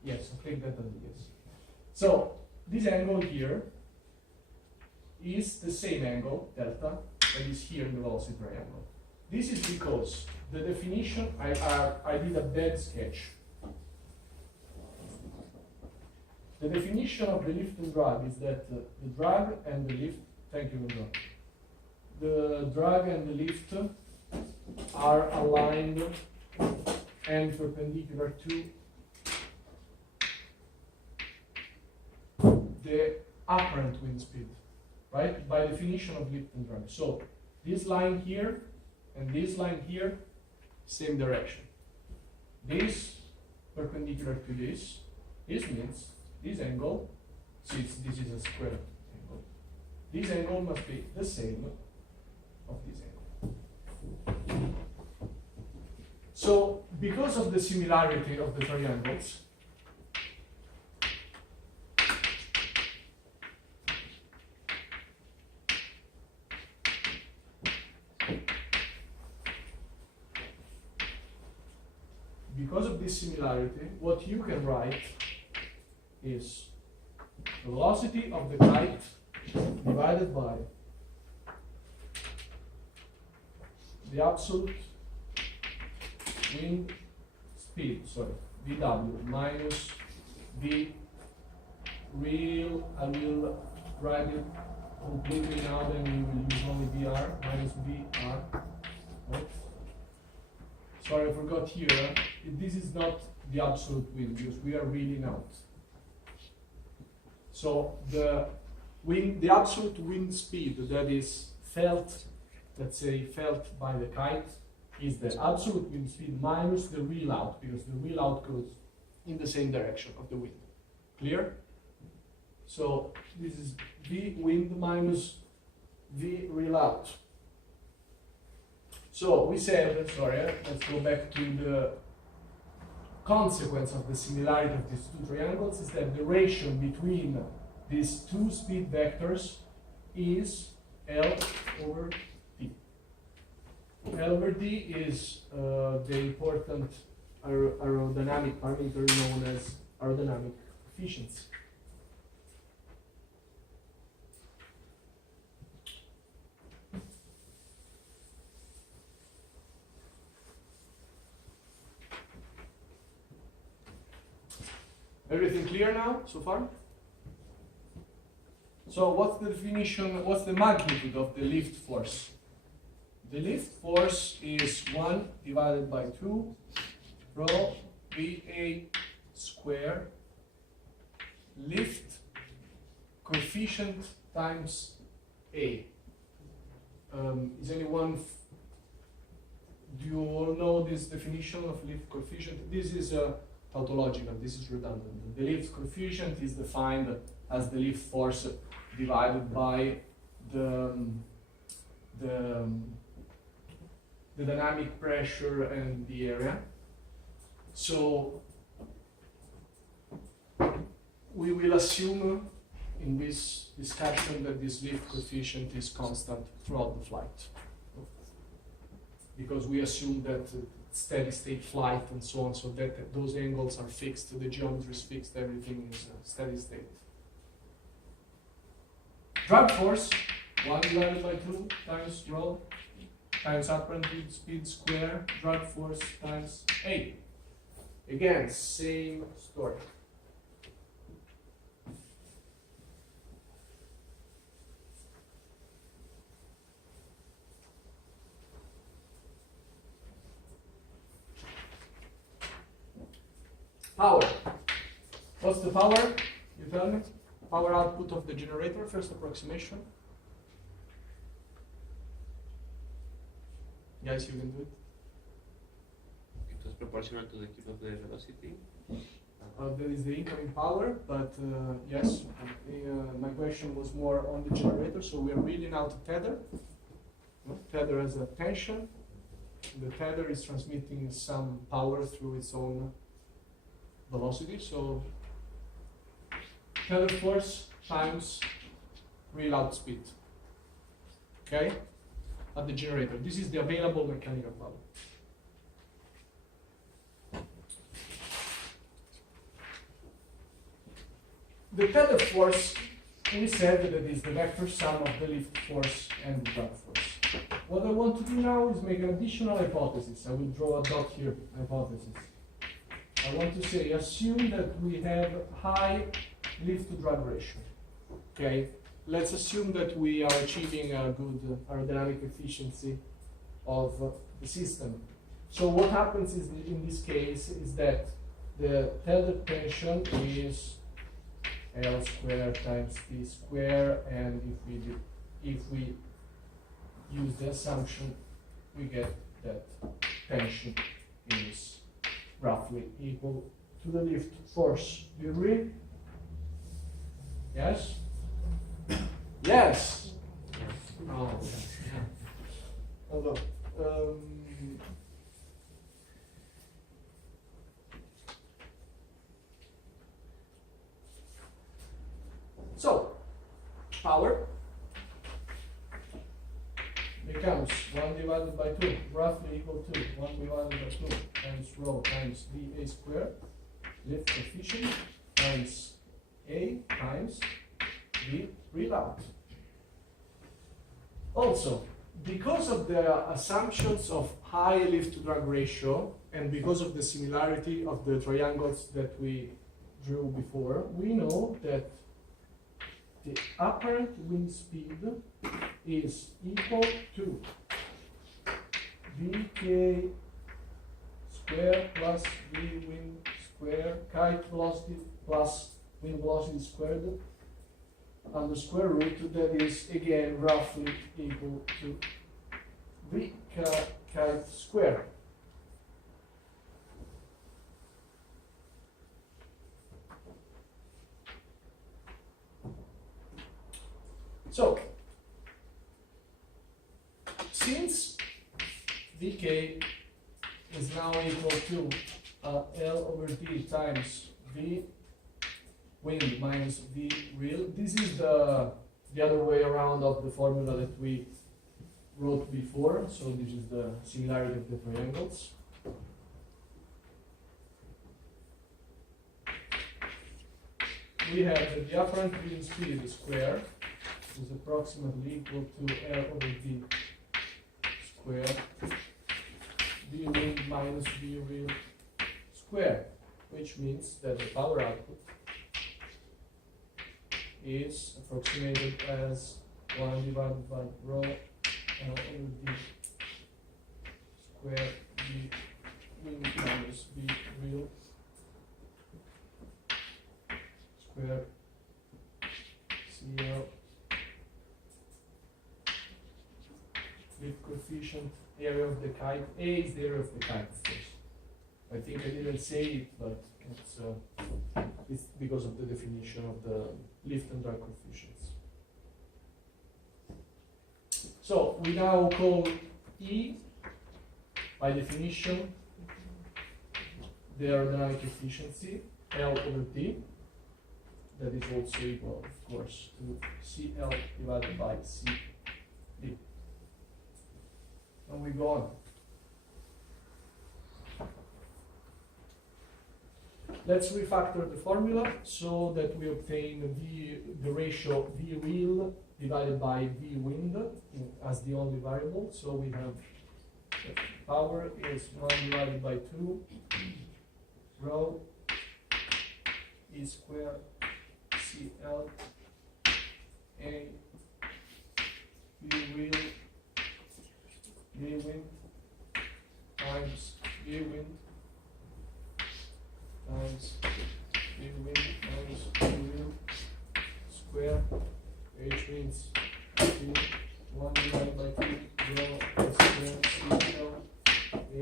Yes, I think that is yes. So this angle here is the same angle, delta, that is here in the velocity triangle. This is because the definition, I did a bad sketch. The definition of the lift and drag is that the drag and the lift, thank you very much. The drag and the lift are aligned and perpendicular to the apparent wind speed, right? By definition of lift and drag. So this line here and this line here, same direction. This perpendicular to this means this angle, since this is a square angle, this angle must be the same of this angle. So, because of the similarity of the triangles, what you can write is the velocity of the kite divided by the absolute wind speed, VW, minus the real, I will write it completely now, then we will use only VR, minus VR. Right? Sorry, I forgot here, this is not the absolute wind, because we are reading out. So the absolute wind speed that is felt, let's say felt by the kite, is the absolute wind speed minus the real out, because the real out goes in the same direction of the wind. Clear? So this is V wind minus V real out. So we said, let's go back to the consequence of the similarity of these two triangles, is that the ratio between these two speed vectors is L over D. L over D is the important aerodynamic parameter known as aerodynamic efficiency. Everything clear now, so far? So what's the definition, what's the magnitude of the lift force? The lift force is 1 divided by 2 rho VA square lift coefficient times A. Is anyone, do you all know this definition of lift coefficient? This is tautological, this is redundant. The lift coefficient is defined as the lift force divided by the dynamic pressure and the area. So we will assume in this discussion that this lift coefficient is constant throughout the flight, because we assume that steady state flight and so on, so that those angles are fixed, the geometry is fixed, everything is steady state. Drag force, 1 divided by 2 times rho times apparent wind speed square, drag force times A. Again, same story. Power. What's the power? You tell me. Power output of the generator, first approximation. Guys, you can do it. It was proportional to the cube of the velocity. That is the incoming power, but yes, my question was more on the generator, so we are reading out a tether. Tether has a tension. The tether is transmitting some power through its own velocity, so tether force times real out speed. Okay? At the generator. This is the available mechanical power. The tether force, we said that is the vector sum of the lift force and the drag force. What I want to do now is make an additional hypothesis. I will draw a dot here, hypothesis. I want to say, assume that we have high lift to drag ratio. Okay, let's assume that we are achieving a good aerodynamic efficiency of the system. So what happens is, in this case, is that the tether tension is L squared times P squared, and if we use the assumption, we get that tension is roughly equal to the lift force. Do you agree? Yes? Yes! Oh, yes. Although, so, power becomes 1 divided by 2, roughly equal to 1 divided by 2 times rho times dA squared, lift coefficient times A times the real out. Also, because of the assumptions of high lift to drag ratio and because of the similarity of the triangles that we drew before, we know that the apparent wind speed is equal to Vk square plus V wind square kite velocity plus wind velocity squared under square root, that is again roughly equal to V kite square. So, since Vk is now equal to L over D times V wind minus V real, this is the other way around of the formula that we wrote before, so this is the similarity of the triangles. We have that the apparent wind speed square is approximately equal to L over D squared, V wind minus V real square, which means that the power output is approximated as 1 divided by rho L over D square V wind minus V real square CL lift coefficient, area of the kite. A is the area of the kite, of course. I think I didn't say it, but it's because of the definition of the lift and drag coefficients. So we now call E, by definition, the aerodynamic efficiency, L over T. That is also equal, of course, to CL divided by CD. And we go on. Let's refactor the formula so that we obtain the ratio V real divided by V wind as the only variable. So we have power is 1 divided by 2 rho E squared CL A V real V wind times V wind times V wind minus V real square, which means 1 divided by 2 rho S square CL A.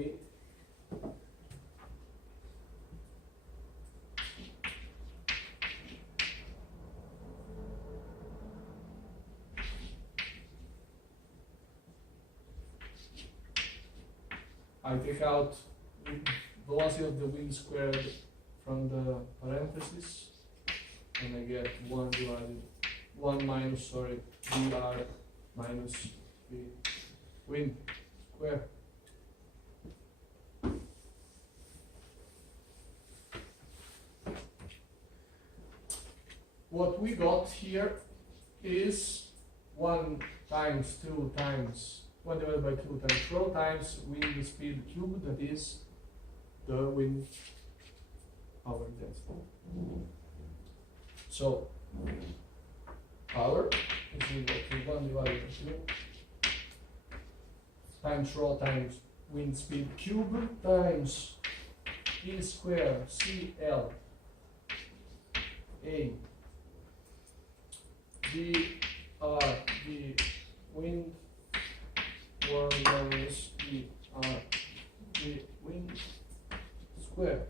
I take out velocity of the wind squared from the parentheses, and I get 1 minus, sorry, VR minus V wind square. What we got here is 1 times 2 times 1 divided by 2 times rho times wind speed cubed, that is the wind power density. So power is equal to 1 divided by 2 times rho times wind speed cubed times E square CL A dr d wind 1 minus dr d wind square.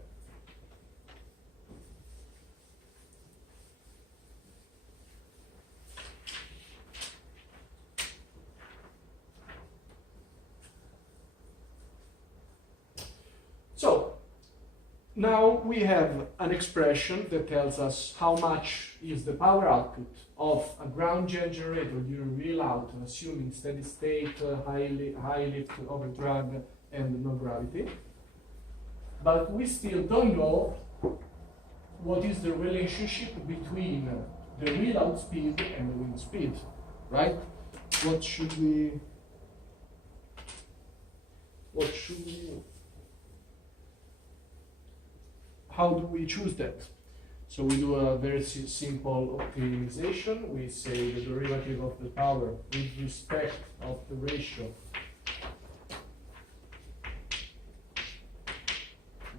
So now we have an expression that tells us how much is the power output of a ground jet generator during real out, assuming steady state, high lift, overdrag, and no gravity. But we still don't know what is the relationship between the real out speed and the wind speed, right? What should we how do we choose that? So we do a very simple optimization. We say the derivative of the power with respect of the ratio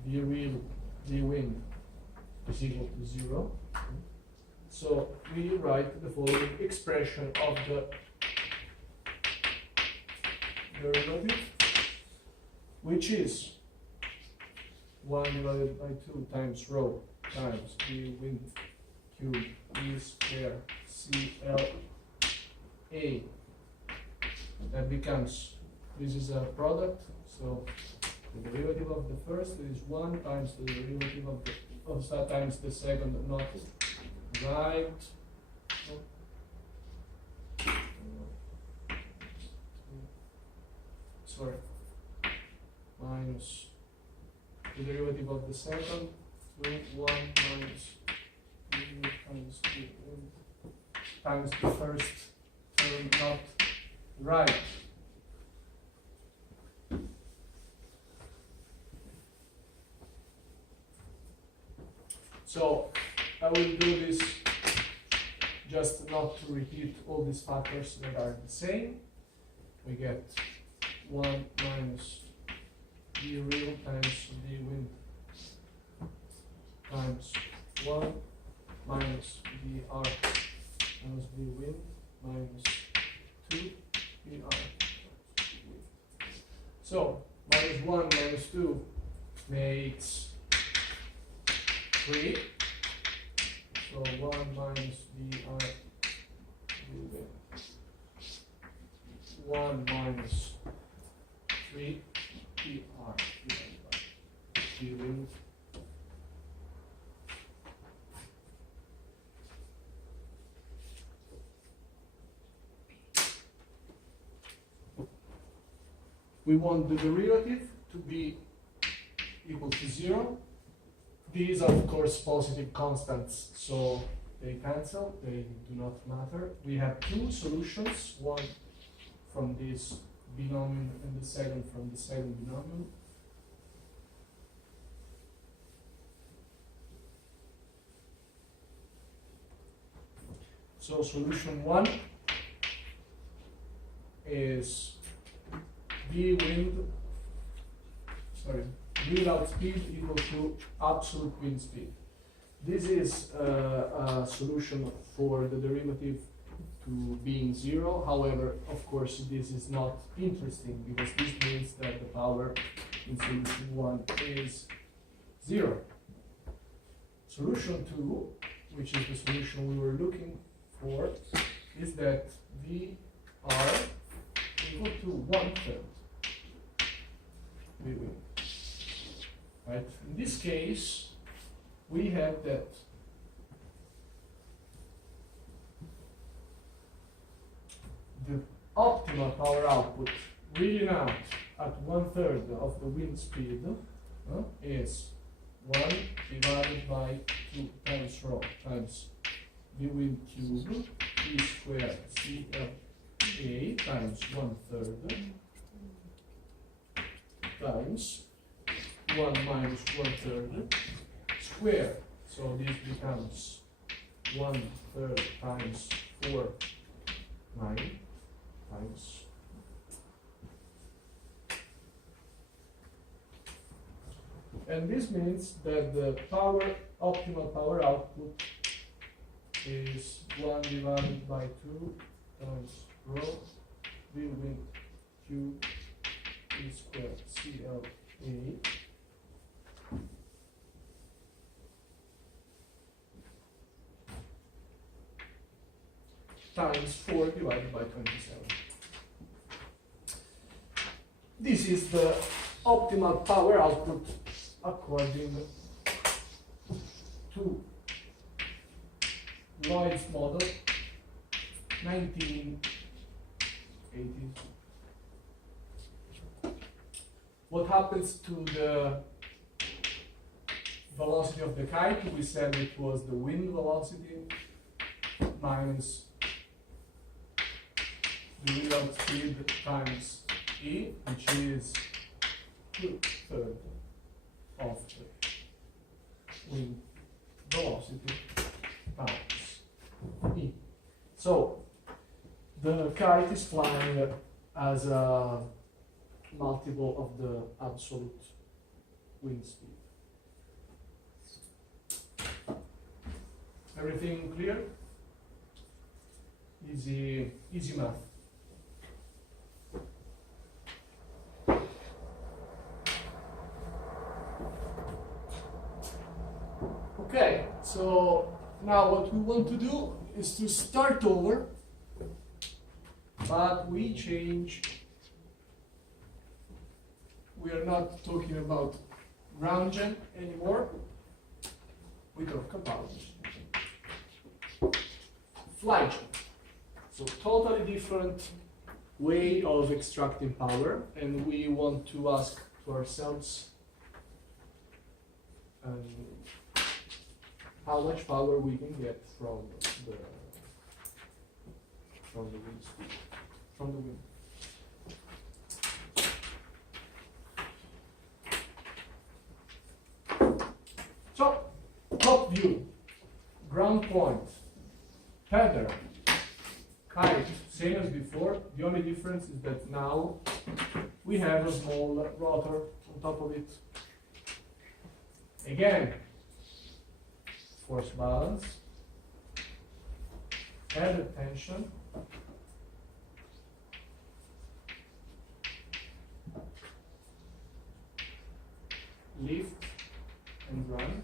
V real V wind is equal to 0. So we write the following expression of the derivative, which is 1 divided by 2 times rho times V wind cube E square CL A. That becomes, this is a product, so the derivative of the first is 1 times the derivative of that times the second, not right. Sorry, minus the derivative of the second, 1 minus times the first term, not right. So I will do this just not to repeat all these factors that are the same. We get 1 minus V real times V wind times 1 minus VR times V wind minus 2 VR. So minus 1 minus 2 makes 3. So 1 minus VR V wind. 1 minus 3 PR divided by V wind we want the derivative to be equal to 0. These are of course positive constants, so they cancel, they do not matter. We have two solutions, one from this binomial and the second from the second binomial. So solution 1 is V without speed equal to absolute wind speed. This is a solution for the derivative to being 0. However, of course, this is not interesting because this means that the power in solution 1 is 0. Solution 2, which is the solution we were looking for, is that VR equal to 1/3 V wind. Right? In this case, we have that the optimal power output really now at 1/3 of the wind speed is 1 divided by 2 times rho times V wind cube E squared CLA times 1/3 times 1 minus 1/3 square. So this becomes 1/3 times 4, 9 times. And this means that the optimal power output is 1 divided by 2 times rho V wind cube E squared CLA times 4 divided by 27. This is the optimal power output according to Lloyd's model, 1980s. What happens to the velocity of the kite? We said it was the wind velocity minus the without speed times E, which is 2/3 of the wind velocity times E. So the kite is flying as a multiple of the absolute wind speed. Everything clear? Easy math. Okay, so now what we want to do is to start over, but we change. We are not talking about ground gen anymore. We talk about fly gen. So totally different way of extracting power, and we want to ask to ourselves how much power we can get from the wind speed, from the wind. So, top view, ground point, tether, kite, same as before. The only difference is that now we have a small rotor on top of it. Again, force balance, added tension, lift and run.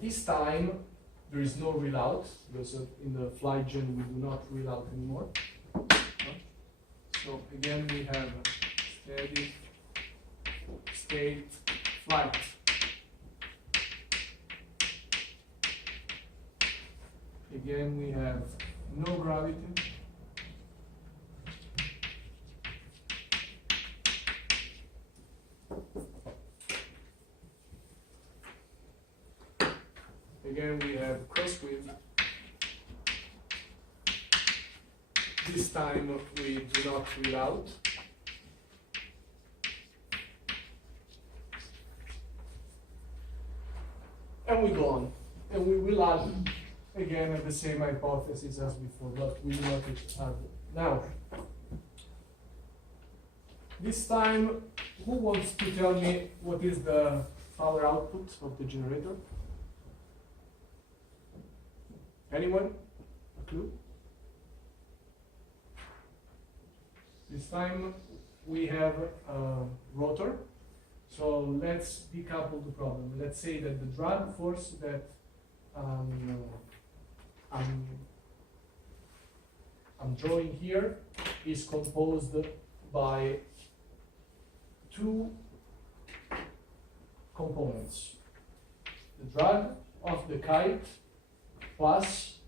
This time there is no reel out, because in the flight gen we do not reel out anymore. So again we have steady state flight. Again we have no gravity. Again we have crosswind. This time we do not reel out. And we go on. And we will add again at the same hypothesis as before, but we will not add now. This time, who wants to tell me what is the power output of the generator? Anyone? A clue? This time we have a rotor. So let's decouple the problem. Let's say that the drag force that I'm drawing here is composed by two components. The drag of the kite plus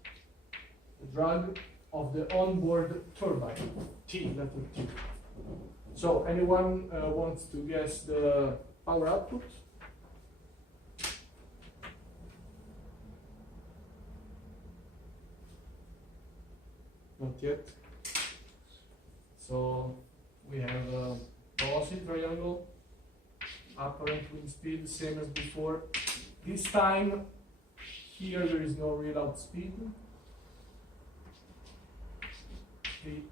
the drag of the onboard turbine, T, letter T. So anyone wants to guess the power output? Not yet. So we have a velocity triangle, apparent wind speed, same as before. This time, here there is no real out speed.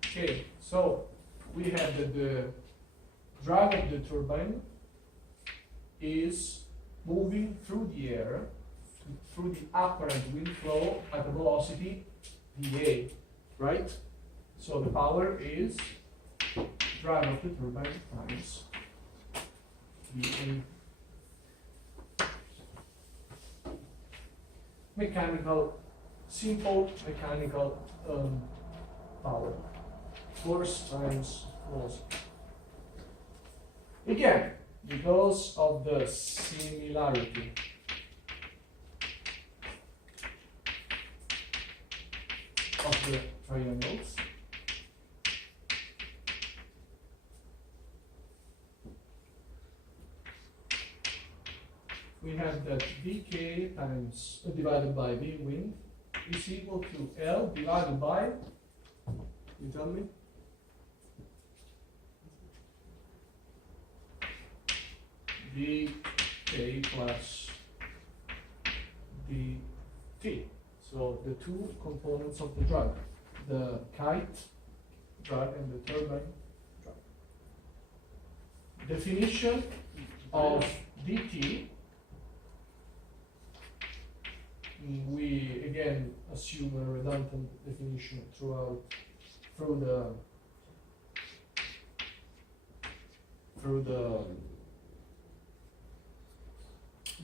Okay, so we have that the drag of the turbine is moving through the air, through the apparent wind flow at a velocity dA, right? So the power is drag of the turbine times dA. Mechanical, simple mechanical power. Force times velocity. Again, because of the similarity of the triangles, we have that dk times divided by v wind is equal to L divided by, you tell me? dk plus dt. So the two components of the drag, the kite drag and the turbine drag. Definition of dt, we again assume a redundant definition through the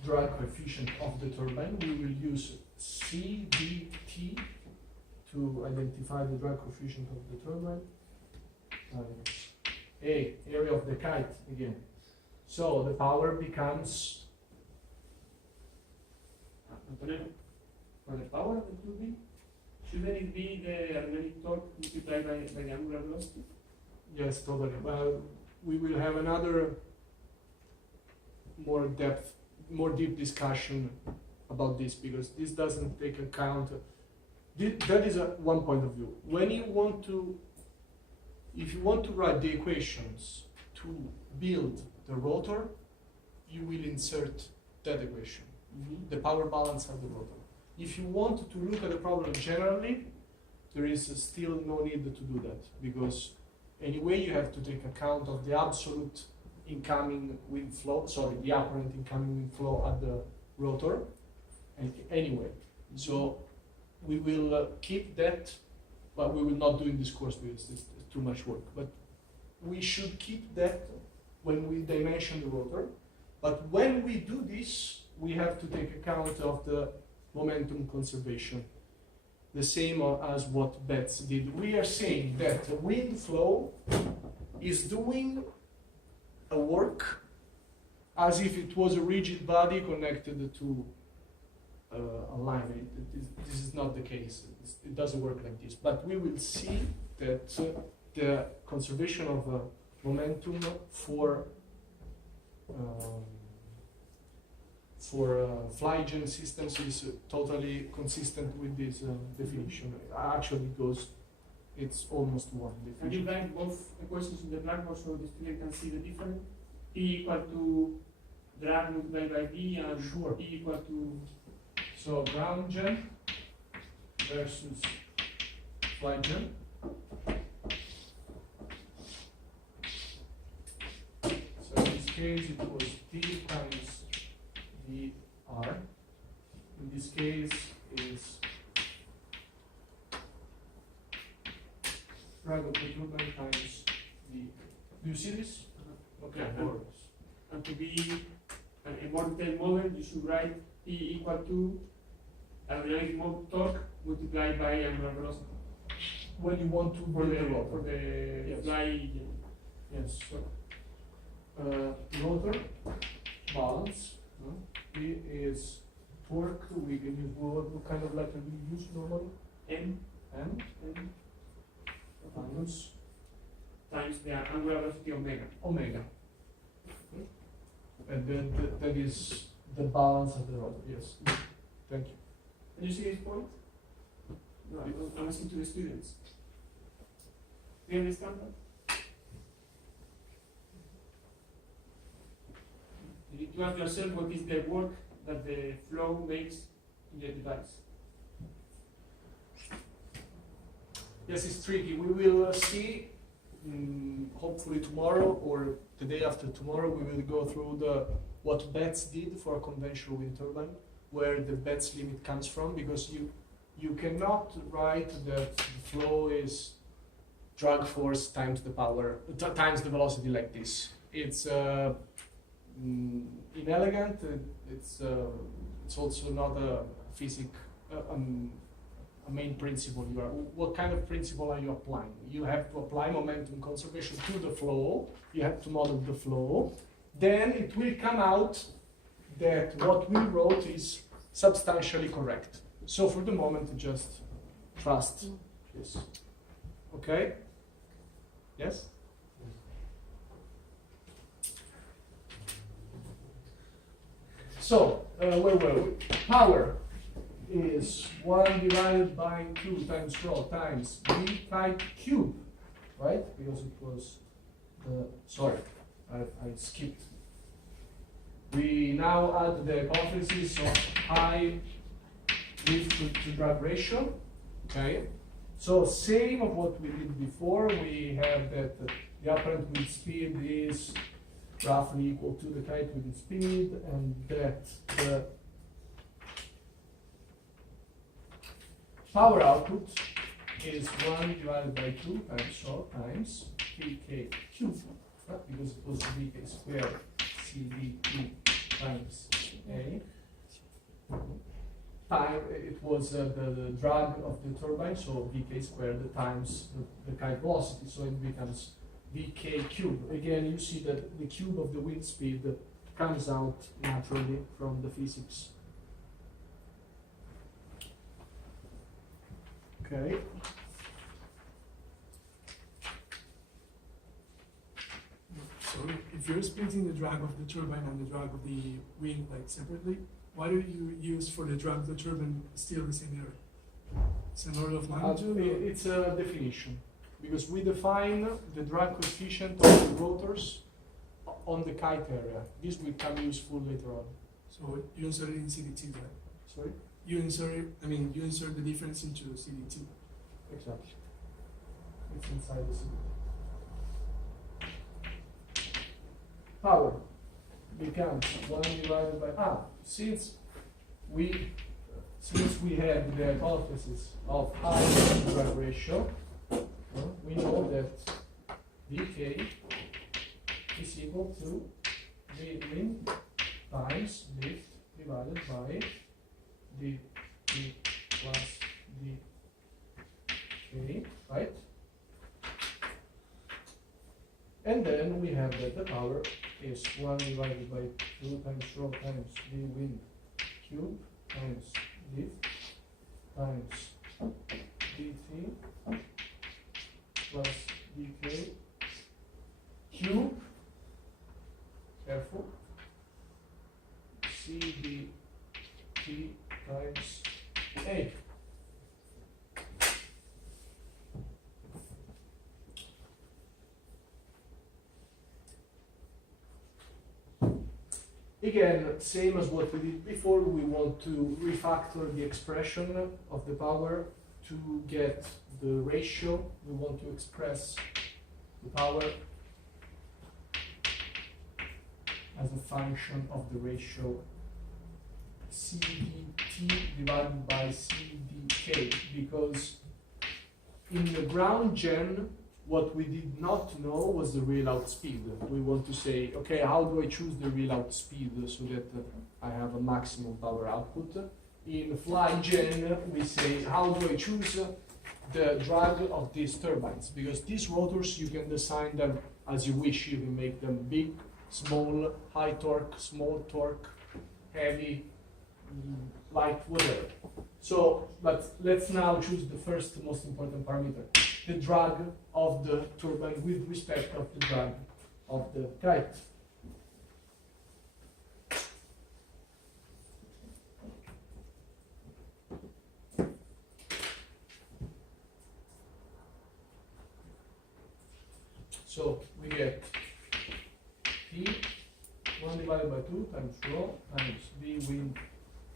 drag coefficient of the turbine. We will use CDT to identify the drag coefficient of the turbine times A, area of the kite again. So the power becomes, Antonello, for the power of the turbine, shouldn't it be the magnetic torque multiplied by the angular velocity? yes, totally. Well, we will have another more deep discussion about this, because this doesn't take account. That is one point of view. When you want to, if you want to write the equations to build the rotor, you will insert that equation, the power balance of the rotor. If you want to look at the problem generally, there is still no need to do that, because anyway you have to take account of the absolute incoming wind flow, sorry, the apparent incoming wind flow at the rotor, and anyway. So we will keep that, but we will not do in this course because it's too much work. But we should keep that when we dimension the rotor. But when we do this, we have to take account of the momentum conservation. The same as what Betts did. We are saying that the wind flow is doing a work as if it was a rigid body connected to a line. This is not the case. It doesn't work like this. But we will see that the conservation of momentum for flygen systems is totally consistent with this definition. Actually, it's almost one Can you definition. write both equations in the blackboard so the student can see the difference? E equal to drag multiplied by V and Sure. E equal to So ground gen versus fly gen. So in this case it was T times dr. In this case is drag of the turbine times the. Do you see this? Okay. Yeah. Or- and to be a more detailed model, you should write E equal to aerodynamic torque multiplied by angular velocity When you want to for build the the rotor. for the Yes. fly. Yes. So, rotor balance. It is torque. We can use what kind of letter do you use normally? M M minus times the angular velocity omega. omega. And then that is the balance of the rotor. Yes. Thank you. Can you see this point? No, I'm asking to the students. Do you understand that? You need to ask yourself what is the work that the flow makes in the device. Yes, it's tricky. We will see. Hopefully tomorrow or the day after tomorrow, we will go through what Betts did for a conventional wind turbine, where the Betts limit comes from, because you cannot write that the flow is drag force times the power times the velocity like this. It's inelegant. It's also not a a main principle. What kind of principle are you applying? You have to apply momentum conservation to the flow. You have to model the flow. Then it will come out that what we wrote is substantially correct. So for the moment, just trust this. Okay? Yes? So, where were we? Power is 1 divided by 2 times rho times v kite cube, right? Because it was, sorry, I skipped. We now add the conferences of high lift to drag ratio, okay? So same of what we did before, we have that the apparent wind speed is roughly equal to the kite wind speed, and that the power output is 1 divided by 2 times rho times vk cube, right? Because it was vk squared cv2 times a. It was the drag of the turbine, so vk squared times the kite velocity, so it becomes vk cube. Again, you see that the cube of the wind speed comes out naturally from the physics. Okay. So if you're splitting the drag of the turbine and the drag of the wind like separately, why do you use for the drag of the turbine still the same area? It's an order of magnitude? It's a definition, because we define the drag coefficient of the rotors on the kite area. This will come useful later on. So you insert it in CD2, right? Sorry? You insert the difference into CD2. Exactly. It's inside the city. Power becomes 1 divided by since we have the hypothesis of high drag ratio, we know that dk is equal to v wind times lift divided And then we have that the power is 1 divided by 2 times rho times v wind cube times lift times dt plus dk cube, careful, cdt times a. Again, same as what we did before, we want to refactor the expression of the power to get the ratio. We want to express the power as a function of the ratio CdT divided by CdK, because in the ground gen, what we did not know was the real outspeed. We want to say, okay, how do I choose the real outspeed so that I have a maximum power output? In fly gen, we say, how do I choose the drag of these turbines? Because these rotors, you can design them as you wish. You can make them big, small, high torque, small torque, heavy, light, whatever. So, but let's now choose the first most important parameter, the drag of the turbine with respect of the drag of the kite. So we get P 1 divided by 2 times rho times V wind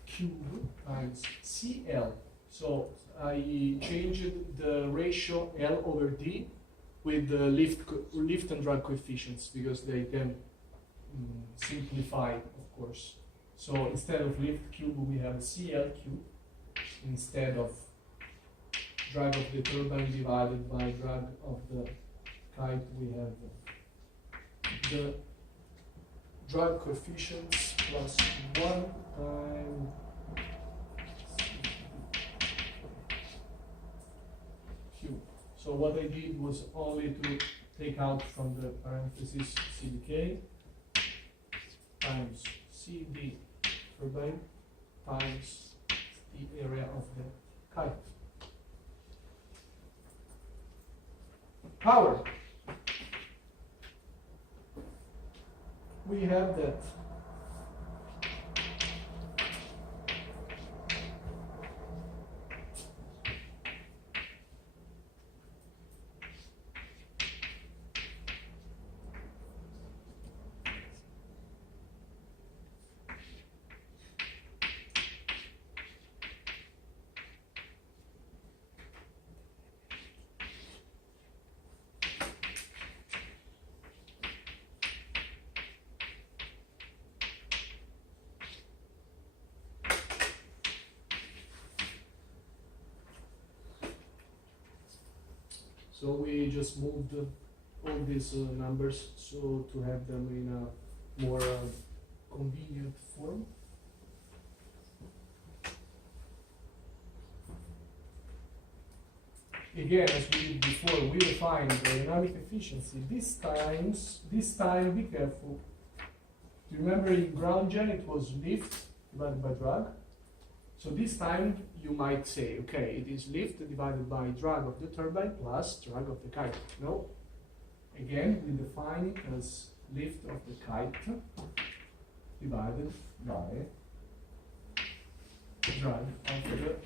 cube times CL. So I changed the ratio L over D with the lift and drag coefficients because they can simplify, of course. So instead of lift cube, we have CL cube. Instead of drag of the turbine divided by drag of the kite, we have the drag coefficients plus 1 times cube. So what I did was only to take out from the parentheses CdK times CD turbine times the area of the kite. Power. We have that so we just moved all these numbers so to have them in a more convenient form. Again, as we did before, we defined the dynamic efficiency. This time, be careful. Do you remember in ground gen it was lift divided by drag? So this time you might say, okay, it is lift divided by drag of the turbine plus drag of the kite. No. Again, we define it as lift of the kite divided by drag of the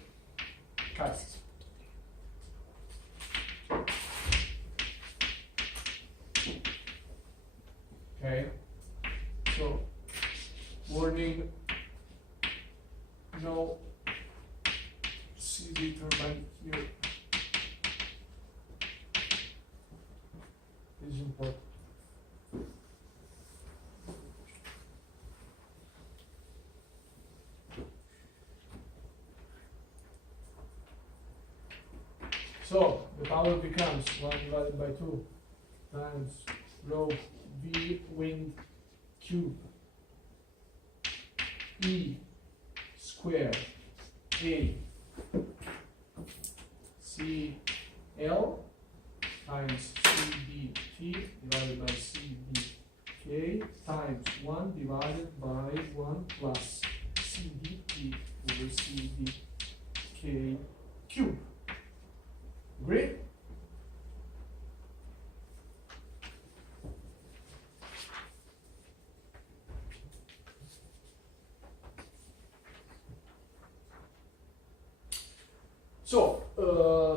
kite. Okay. So, warning. No CD turbine here is important. So the power becomes 1 divided by 2 times rho V wind cube E square A C L times CdT divided by CdK times 1 divided by 1 plus CdT over CdK cube. Agree? So,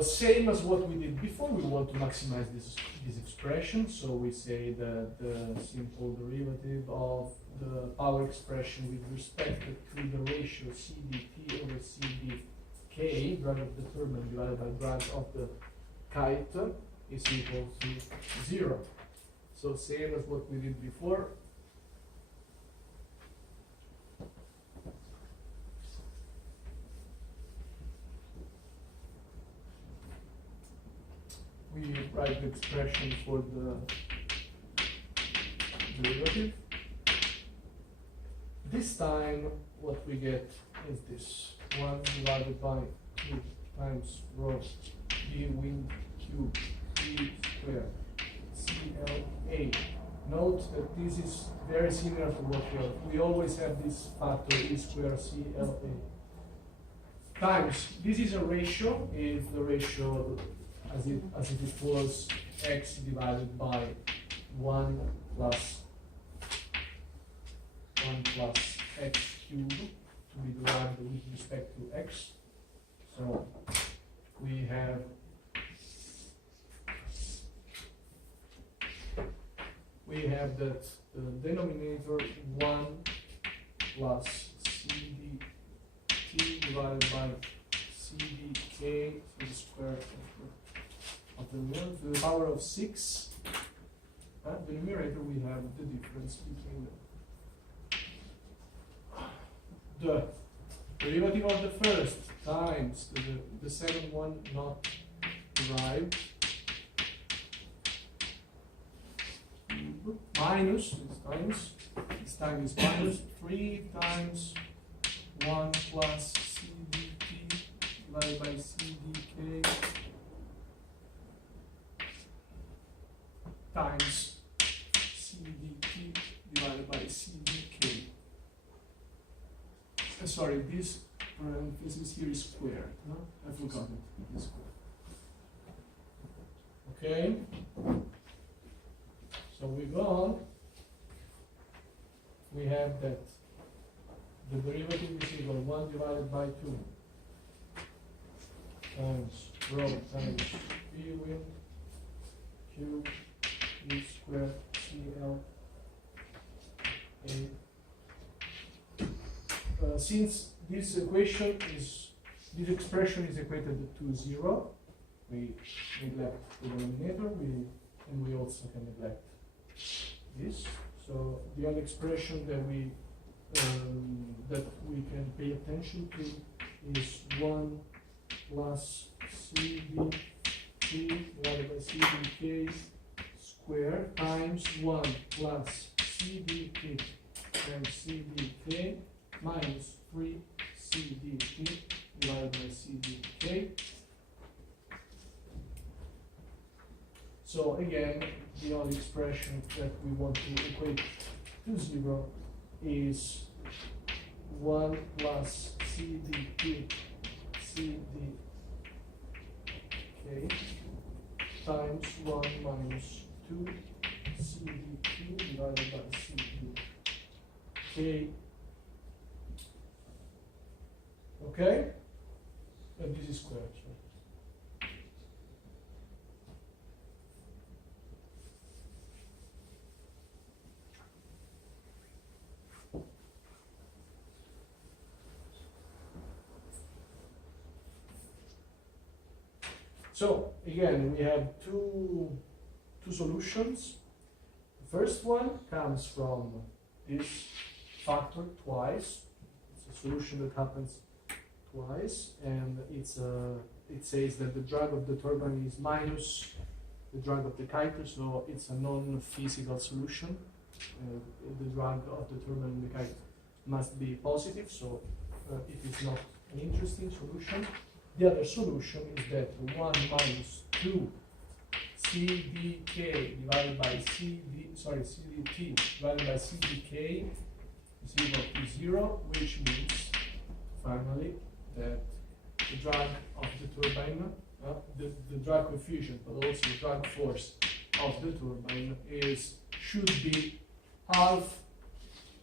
same as what we did before, we want to maximize this expression, so we say that the simple derivative of the power expression with respect to the ratio CdT over CdK, drag of the turbine divided by drag of the kite, is equal to 0. So same as what we did before. We write the expression for the derivative. This time, what we get is this 1 divided by 2 times rho d wind cube e squared CLA. Note that this is very similar to what we always have this factor e squared CLA. Times, this is a ratio, is the ratio as if it was x divided by 1 plus x cubed to be derived with respect to x. So we have that the denominator 1 plus CdT divided by CdK to the square of the middle to the power of 6. The numerator we have the difference between them. The derivative of the first times the second one not derived minus this time is minus 3 times 1 plus CdT divided by CdK times CdT divided by CdK. Sorry, this parenthesis here is squared. No? I forgot it. It is squared. Okay. So we go on. We have that the derivative is equal to 1 divided by 2 times rho times b wind cube e squared CL A. Since this expression is equated to 0, we neglect the denominator, and we also can neglect this. So the only expression that we can pay attention to is 1 plus CdT divided by CdK squared times 1 plus CdT times CdK minus 3 CdT divided by CdK. So again, the only expression that we want to equate to 0 is 1 plus CdT CdK times 1 minus 2 CdT divided by CdK. Okay? And this is squared. Right? So again, we have two solutions. The first one comes from this factor twice. It's a solution that happens twice, and it says that the drag of the turbine is minus the drag of the kite, so it's a non-physical solution. The drag of the turbine and the kite must be positive, so it is not an interesting solution. The other solution is that 1 minus 2 CdK divided by CdT divided by CdK is equal to 0, which means finally that the drag of the turbine, the drag coefficient, but also the drag force of the turbine should be half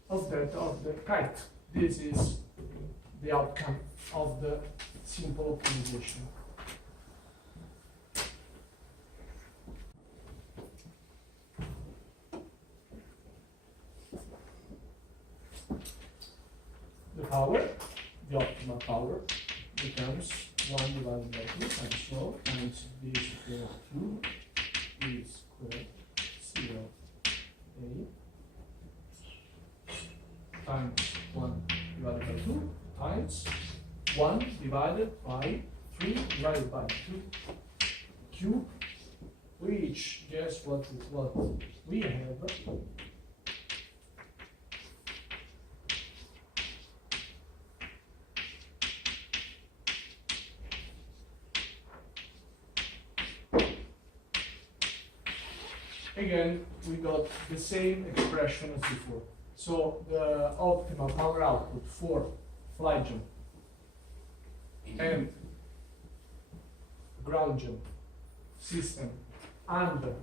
of that of the kite. This is the outcome of the simple optimization. The power, the optimal power, becomes 1 divided by 2 times rho times b squared 2 b squared 0 a times 1 divided by 2 times 1 divided by 3 divided by 2 cube, which guess what we have. Again, we got the same expression as before. So the optimal power output for flight jump and ground jump system under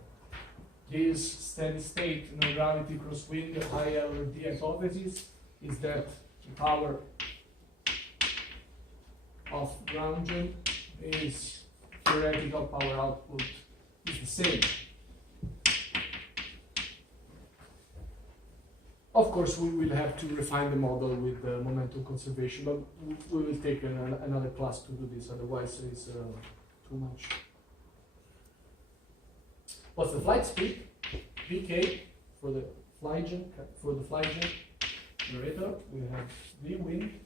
this steady state no gravity crosswind high LRD hypothesis is that the power of ground jump is theoretical power output is the same. Of course, we will have to refine the model with the momentum conservation, but we will take another class to do this, otherwise it's too much. What's the flight speed? Vk for the flight jump, generator, we have V wind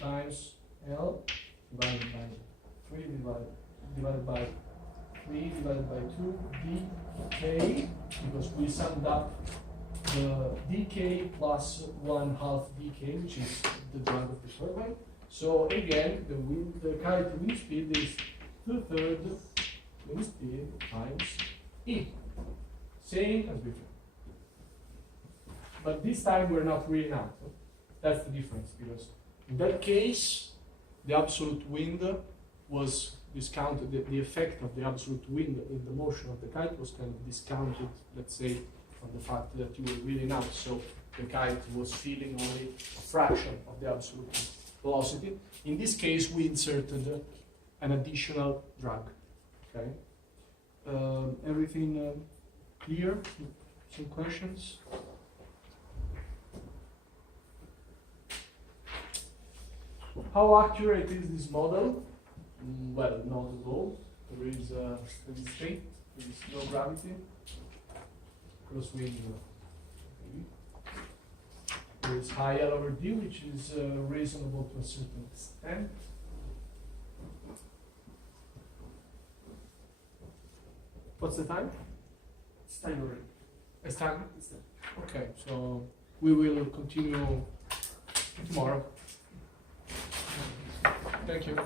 times L divided by 3 divided by 3 divided by 2 dk, because we summed up the dk plus 1/2 dk, which is the drag of the turbine. So again, the kite wind speed is 2/3 wind speed times E. Same as before. But this time we're not reading out. That's the difference, because in that case, the absolute wind was discounted, the effect of the absolute wind in the motion of the kite was kind of discounted, let's say, from the fact that you were reading out, so the kite was feeling only a fraction of the absolute velocity. In this case, we inserted an additional drag. Okay, everything clear? Some questions? How accurate is this model? Well, not at all. There is a steady state, there is no gravity. Crosswind. There is high L over D, which is reasonable to a certain extent. What's the time? It's time already. It's time? It's time. Okay, so we will continue tomorrow. Thank you.